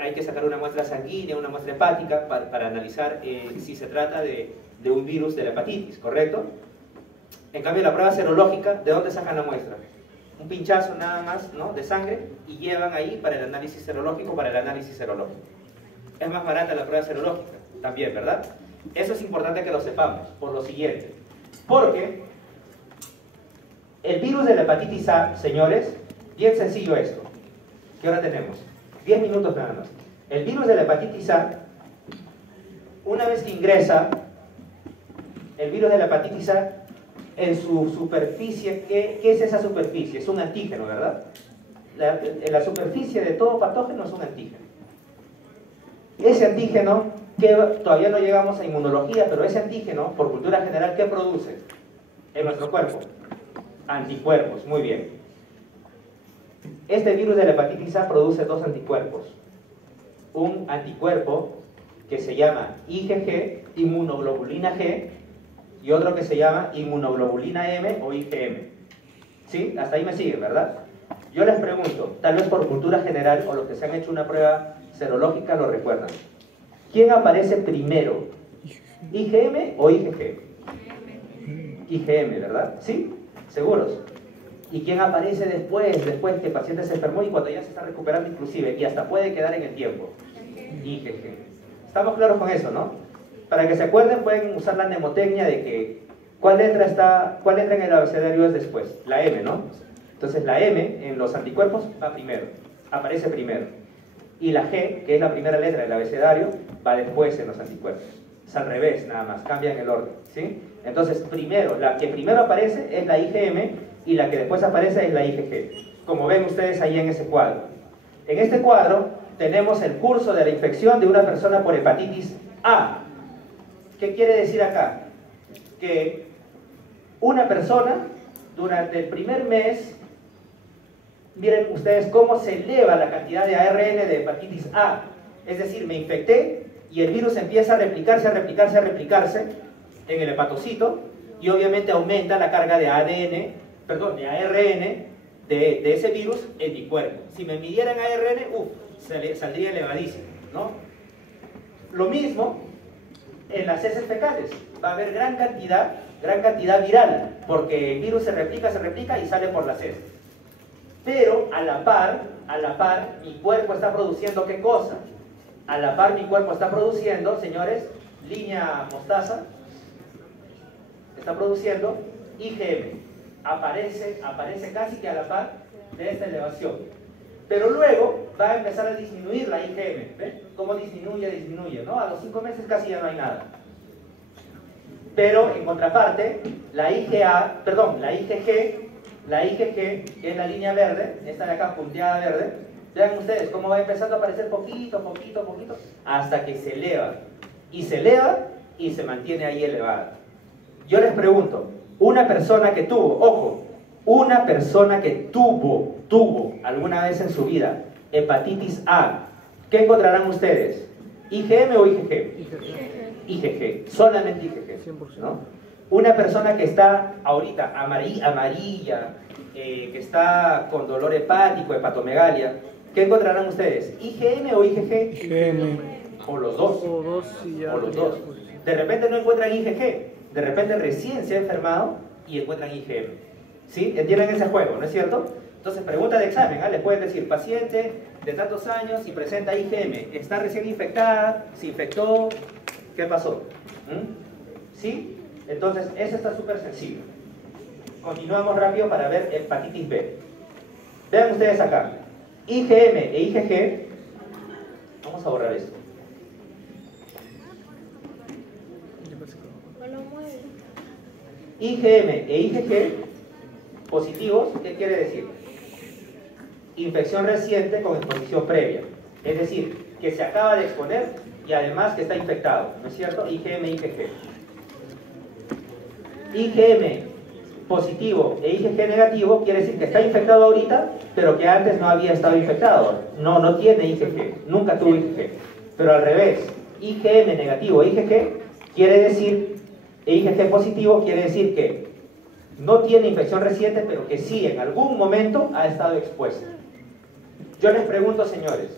Hay que sacar una muestra sanguínea, una muestra hepática para analizar si se trata de un virus de la hepatitis, ¿correcto? En cambio, la prueba serológica, ¿de dónde sacan la muestra? Un pinchazo nada más, ¿no? De sangre y llevan ahí para el análisis serológico, Es más barata la prueba serológica, también, ¿verdad? Eso es importante que lo sepamos, por lo siguiente. Porque el virus de la hepatitis A, señores, bien sencillo esto. ¿Qué hora tenemos? 10 minutos nada más. El virus de la hepatitis A, una vez que ingresa, el virus de la hepatitis A, en su superficie, ¿qué es esa superficie? Es un antígeno, ¿verdad? La superficie de todo patógeno es un antígeno. Ese antígeno, que todavía no llegamos a inmunología, pero ese antígeno, por cultura general, ¿qué produce en nuestro cuerpo? Anticuerpos, muy bien. Este virus de la hepatitis A produce dos anticuerpos. Un anticuerpo que se llama IgG, inmunoglobulina G, y otro que se llama inmunoglobulina M o IgM. ¿Sí? Hasta ahí me siguen, ¿verdad? Yo les pregunto, tal vez por cultura general o los que se han hecho una prueba serológica lo recuerdan. ¿Quién aparece primero? ¿IgM o IgG? IgM, ¿verdad? ¿Sí? ¿Seguros? ¿Y quién aparece después que el paciente se enfermó y cuando ya se está recuperando inclusive y hasta puede quedar en el tiempo? IgG. ¿Estamos claros con eso, no? Para que se acuerden pueden usar la mnemotecnia de que ¿cuál letra en el abecedario es después? La M, ¿no? Entonces la M en los anticuerpos va primero, aparece primero. Y la G, que es la primera letra del abecedario, va después en los anticuerpos. Es al revés, nada más, cambian el orden, ¿sí? Entonces, primero, la que primero aparece es la IgM y la que después aparece es la IgG, como ven ustedes ahí en ese cuadro. En este cuadro tenemos el curso de la infección de una persona por hepatitis A. ¿Qué quiere decir acá? Que una persona durante el primer mes, miren ustedes cómo se eleva la cantidad de ARN de hepatitis A. Es decir, me infecté y el virus empieza a replicarse en el hepatocito y obviamente aumenta la carga de ARN de ese virus en mi cuerpo. Si me midieran ARN, saldría elevadísimo, ¿no? Lo mismo en las heces fecales. Va a haber gran cantidad viral, porque el virus se replica y sale por las heces. Pero a la par, mi cuerpo está produciendo ¿qué cosa? A la par mi cuerpo está produciendo, señores, línea mostaza, está produciendo IgM. Aparece casi que a la par de esta elevación. Pero luego va a empezar a disminuir la IgM. ¿Ven? ¿Cómo disminuye, ¿no? A los 5 meses casi ya no hay nada. Pero en contraparte, la IgG, que es la línea verde, esta de acá punteada verde, vean ustedes cómo va empezando a aparecer poquito, hasta que se eleva. Y se mantiene ahí elevada. Yo les pregunto, una persona que tuvo alguna vez en su vida hepatitis A, ¿qué encontrarán ustedes? ¿IgM o IgG? IgG, solamente IgG, ¿no? Una persona que está ahorita amarilla, que está con dolor hepático, hepatomegalia, ¿qué encontrarán ustedes? ¿IgM o IgG? IgM. O los dos. O dos, y ya. O los dos. De repente no encuentran IgG, de repente recién se ha enfermado y encuentran IgM. ¿Sí? ¿Entienden ese juego, no es cierto? Entonces, pregunta de examen, les pueden decir, paciente de tantos años y presenta IgM, está recién infectada, se infectó, ¿qué pasó? ¿Sí? Entonces, eso está súper sencillo. Continuamos rápido para ver hepatitis B. Vean ustedes acá, IgM e IgG, vamos a borrar esto. IgM e IgG positivos, ¿qué quiere decir? Infección reciente con exposición previa. Es decir, que se acaba de exponer y además que está infectado, ¿no es cierto? IgM e IgG. IgM positivo e IgG negativo quiere decir que está infectado ahorita, pero que antes no había estado infectado. No tiene IgG, nunca tuvo IgG. Pero al revés, IgM negativo e IgG quiere decir, e IgG positivo quiere decir que no tiene infección reciente, pero que sí en algún momento ha estado expuesto. Yo les pregunto, señores,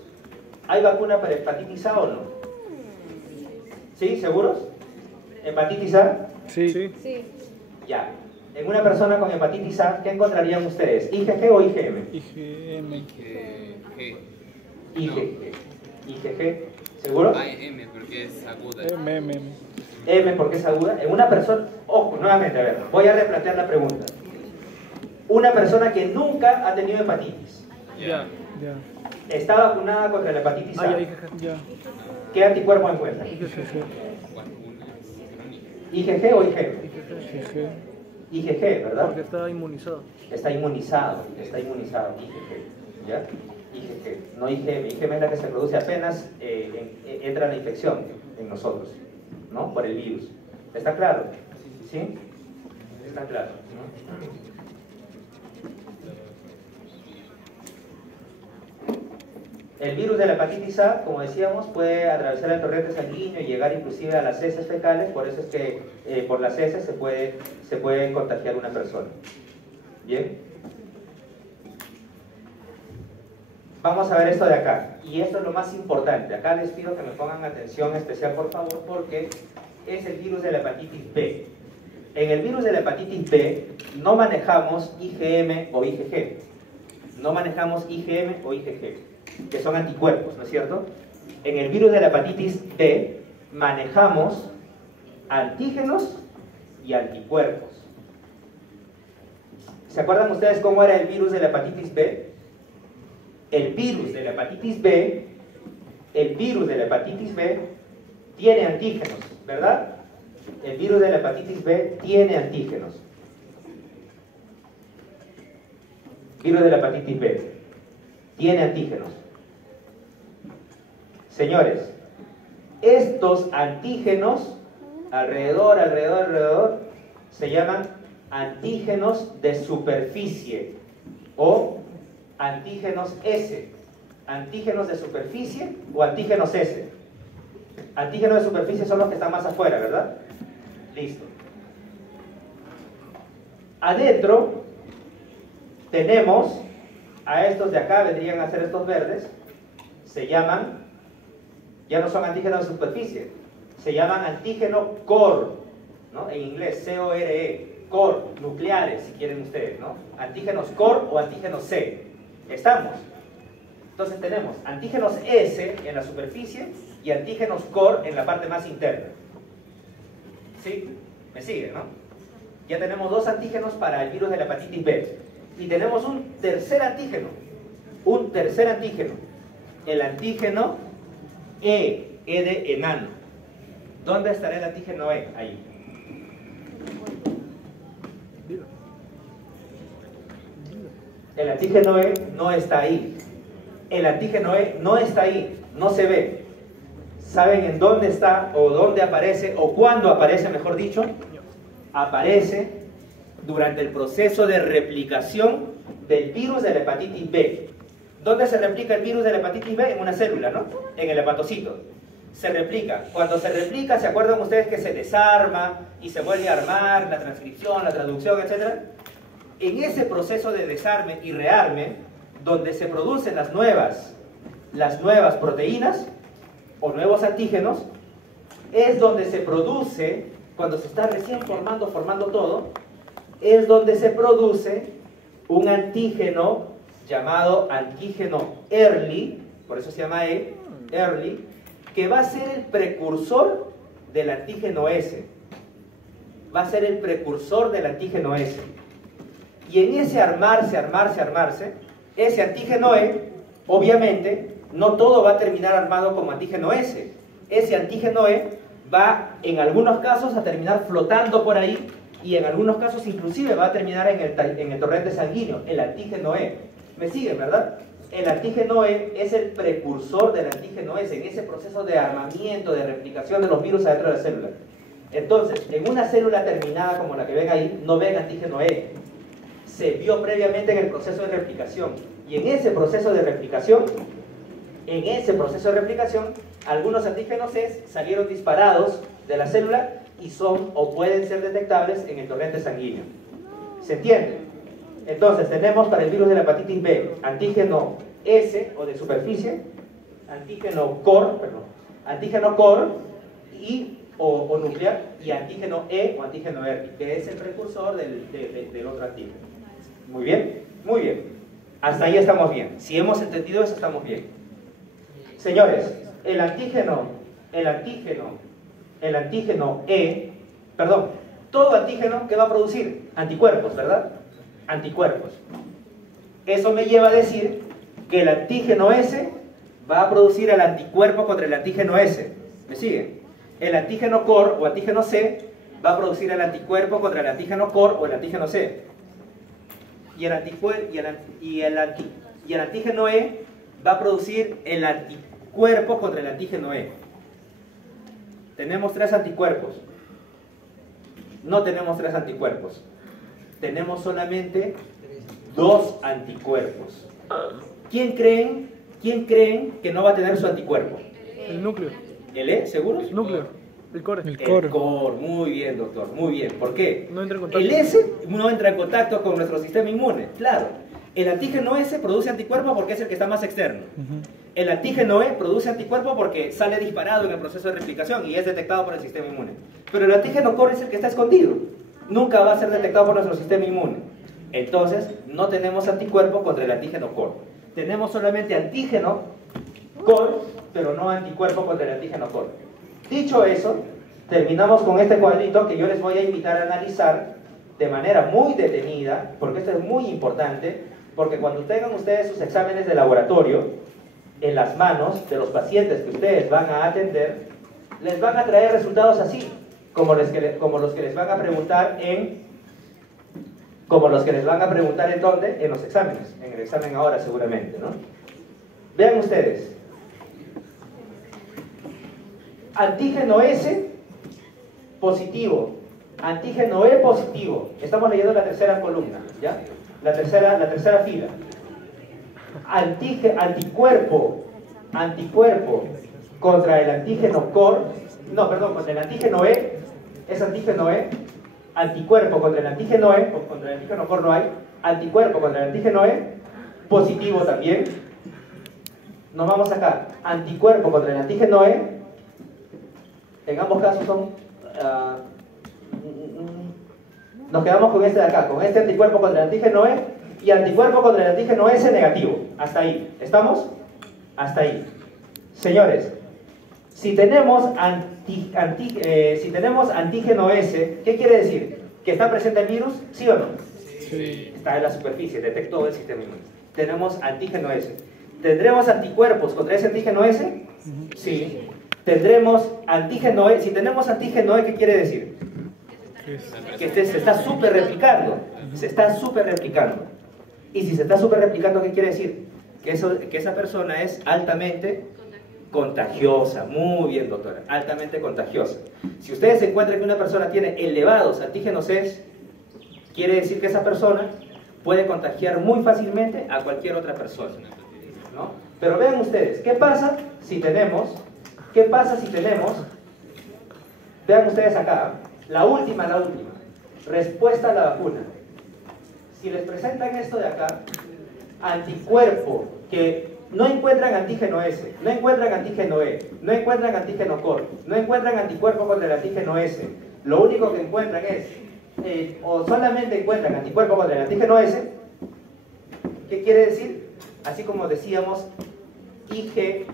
¿hay vacuna para hepatitis A o no? ¿Sí? ¿Seguros? ¿Hepatitis A? Sí. Ya. En una persona con hepatitis A, ¿qué encontrarían ustedes? ¿IgG o IgM? IgM. IgG. ¿Seguro? M porque es aguda. M porque es aguda. En una persona, ojo, nuevamente, a ver, voy a replantear la pregunta. Una persona que nunca ha tenido hepatitis, Ya. está vacunada contra la hepatitis A, Ya. ¿qué anticuerpo encuentra? IgG. ¿IgG o IgM? IgG. IgG, ¿verdad? Porque está inmunizado. Está inmunizado, IgG, ¿ya? IgG, no IgM. IgM es la que se produce apenas entra la infección en nosotros, ¿no? Por el virus. ¿Está claro? ¿Sí? Está claro, ¿no? El virus de la hepatitis A, como decíamos, puede atravesar el torrente sanguíneo y llegar inclusive a las heces fecales, por eso es que por las heces se puede contagiar una persona. ¿Bien? Vamos a ver esto de acá, y esto es lo más importante. Acá les pido que me pongan atención especial, por favor, porque es el virus de la hepatitis B. En el virus de la hepatitis B no manejamos IgM o IgG. No manejamos IgM o IgG, que son anticuerpos, ¿no es cierto? En el virus de la hepatitis B manejamos antígenos y anticuerpos. ¿Se acuerdan ustedes cómo era el virus de la hepatitis B? El virus de la hepatitis B, tiene antígenos, ¿verdad? El virus de la hepatitis B tiene antígenos. Virus de la hepatitis B tiene antígenos. Señores, estos antígenos, alrededor, se llaman antígenos de superficie o antígenos S. Antígenos de superficie o antígenos S. Antígenos de superficie son los que están más afuera, ¿verdad? Listo. Adentro tenemos a estos de acá, vendrían a ser estos verdes, se llaman, ya no son antígenos de superficie, se llaman antígeno core, ¿no? En inglés, C-O-R-E, core, nucleares, si quieren ustedes, ¿no? Antígenos core o antígenos C. ¿Estamos? Entonces tenemos antígenos S en la superficie y antígenos core en la parte más interna. ¿Sí? ¿Me sigue, no? Ya tenemos dos antígenos para el virus de la hepatitis B. Y tenemos un tercer antígeno. El antígeno E de enano. ¿Dónde estará el antígeno E? Ahí. El antígeno E no está ahí. El antígeno E no está ahí, no se ve. ¿Saben en dónde está o dónde aparece o cuándo aparece, mejor dicho? Aparece durante el proceso de replicación del virus de la hepatitis B. ¿Dónde se replica el virus de la hepatitis B? En una célula, ¿no? En el hepatocito. Se replica. Cuando se replica, ¿se acuerdan ustedes que se desarma y se vuelve a armar la transcripción, la traducción, etcétera? En ese proceso de desarme y rearme, donde se producen las nuevas proteínas o nuevos antígenos, es donde se produce, cuando se está recién formando todo, es donde se produce un antígeno llamado antígeno early, por eso se llama E, early, que va a ser el precursor del antígeno S. Va a ser el precursor del antígeno S. Y en ese armarse, ese antígeno E, obviamente, no todo va a terminar armado como antígeno S. Ese antígeno E va, en algunos casos, a terminar flotando por ahí, y en algunos casos, inclusive, va a terminar en el torrente sanguíneo, el antígeno E. ¿Me siguen, verdad? El antígeno E es el precursor del antígeno S, en ese proceso de armamiento, de replicación de los virus adentro de la célula. Entonces, en una célula terminada como la que ven ahí, no ven antígeno E. Se vio previamente en el proceso de replicación. Y en ese proceso de replicación, algunos antígenos E salieron disparados de la célula y son o pueden ser detectables en el torrente sanguíneo. ¿Se entiende? Entonces tenemos para el virus de la hepatitis B antígeno S o de superficie, antígeno core o nuclear, y antígeno E o antígeno early, que es el precursor del otro antígeno. Muy bien, muy bien. Hasta ahí estamos bien. Si hemos entendido eso, estamos bien. Señores, el antígeno E, perdón, todo antígeno que va a producir anticuerpos, ¿verdad? Anticuerpos. Eso me lleva a decir que el antígeno S va a producir el anticuerpo contra el antígeno S. ¿Me siguen? El antígeno core o antígeno C va a producir el anticuerpo contra el antígeno core o el antígeno C. Y el antígeno E va a producir el anticuerpo contra el antígeno E. Tenemos 3 anticuerpos. No tenemos 3 anticuerpos. Tenemos solamente 2 anticuerpos. ¿Quién creen ¿quién creen que no va a tener su anticuerpo? El núcleo. ¿El E, seguros? Núcleo. El core. El core. Muy bien, doctor, muy bien. ¿Por qué? No entra en contacto. El S no entra en contacto con nuestro sistema inmune, claro. El antígeno S produce anticuerpo porque es el que está más externo. El antígeno E produce anticuerpo porque sale disparado en el proceso de replicación y es detectado por el sistema inmune. Pero el antígeno core es el que está escondido. Nunca va a ser detectado por nuestro sistema inmune. Entonces, no tenemos anticuerpo contra el antígeno core. Tenemos solamente antígeno core, pero no anticuerpo contra el antígeno core. Dicho eso, terminamos con este cuadrito que yo les voy a invitar a analizar de manera muy detenida, porque esto es muy importante, porque cuando tengan ustedes sus exámenes de laboratorio en las manos de los pacientes que ustedes van a atender, les van a traer resultados así, como los que les van a preguntar en dónde, en los exámenes, en el examen ahora seguramente, ¿no? Vean ustedes, antígeno S positivo, antígeno E positivo, estamos leyendo la tercera columna, ¿ya? La tercera fila. Anticuerpo contra el antígeno core, contra el antígeno E, es antígeno E, anticuerpo contra el antígeno E, o contra el antígeno core no hay, anticuerpo contra el antígeno E, positivo también. Nos vamos acá, anticuerpo contra el antígeno E, en ambos casos son, nos quedamos con este de acá, con este anticuerpo contra el antígeno E y anticuerpo contra el antígeno S negativo. Hasta ahí, ¿estamos? Hasta ahí. Señores, si tenemos antígeno S, ¿qué quiere decir? ¿Que está presente el virus? ¿Sí o no? Sí. Está en la superficie, detectó el sistema inmune. Tenemos antígeno S. ¿Tendremos anticuerpos contra ese antígeno S? Sí. ¿Tendremos antígeno E? Si tenemos antígeno E, ¿qué quiere decir? Que se está súper replicando. Se está súper replicando. Y si se está súper replicando, ¿qué quiere decir? Que esa persona es altamente contagiosa. Muy bien, doctora. Altamente contagiosa. Si ustedes encuentran que una persona tiene elevados antígenos E, quiere decir que esa persona puede contagiar muy fácilmente a cualquier otra persona, ¿no? Pero vean ustedes, ¿qué pasa si tenemos, vean ustedes acá, la última, respuesta a la vacuna? Si les presentan esto de acá, anticuerpo, que no encuentran antígeno S, no encuentran antígeno E, no encuentran antígeno core, no encuentran anticuerpo contra el antígeno S, lo único que encuentran es, o solamente encuentran anticuerpo contra el antígeno S, ¿qué quiere decir? Así como decíamos, IgG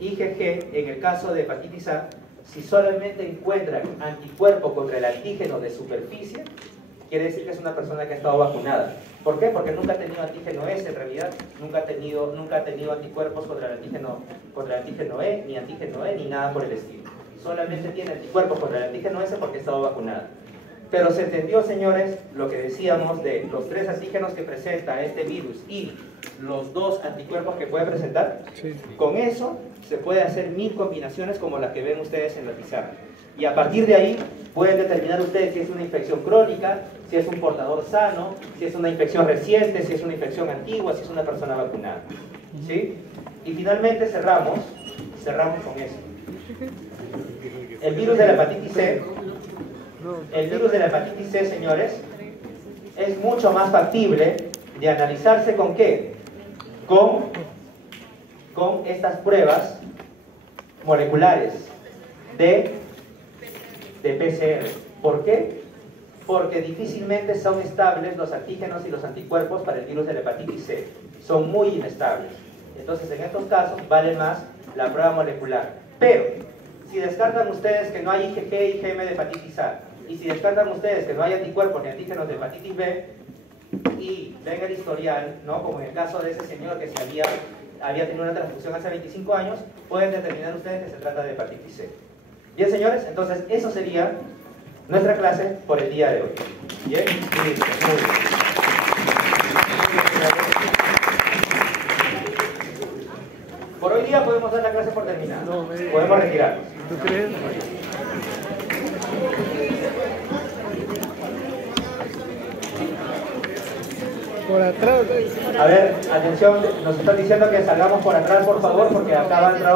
en el caso de hepatitis A, si solamente encuentran anticuerpo contra el antígeno de superficie, quiere decir que es una persona que ha estado vacunada. ¿Por qué? Porque nunca ha tenido antígeno S, en realidad nunca ha tenido anticuerpos contra el antígeno E, ni antígeno E, ni nada por el estilo. Solamente tiene anticuerpos contra el antígeno S porque ha estado vacunada. Pero se entendió, señores, lo que decíamos de los 3 antígenos que presenta este virus y los 2 anticuerpos que puede presentar. Sí. Con eso se puede hacer 1000 combinaciones como las que ven ustedes en la pizarra. Y a partir de ahí pueden determinar ustedes si es una infección crónica, si es un portador sano, si es una infección reciente, si es una infección antigua, si es una persona vacunada. ¿Sí? Y finalmente cerramos con eso. El virus de la hepatitis C. El virus de la hepatitis C, señores, es mucho más factible de analizarse ¿con qué? Con estas pruebas moleculares de PCR. ¿Por qué? Porque difícilmente son estables los antígenos y los anticuerpos para el virus de la hepatitis C. Son muy inestables. Entonces, en estos casos, vale más la prueba molecular. Pero, si descartan ustedes que no hay IgG y IgM de hepatitis A, y si descartan ustedes que no hay anticuerpos ni antígenos de hepatitis B, y ven el historial, ¿no? Como en el caso de ese señor que había tenido una transfusión hace 25 años, pueden determinar ustedes que se trata de hepatitis C. Bien, señores, entonces eso sería nuestra clase por el día de hoy. Bien, muy bien. Por hoy día podemos dar la clase por terminada. Podemos retirarnos. ¿Tú crees? Por atrás. A ver, atención, nos están diciendo que salgamos por atrás, por favor, porque acá va a entrar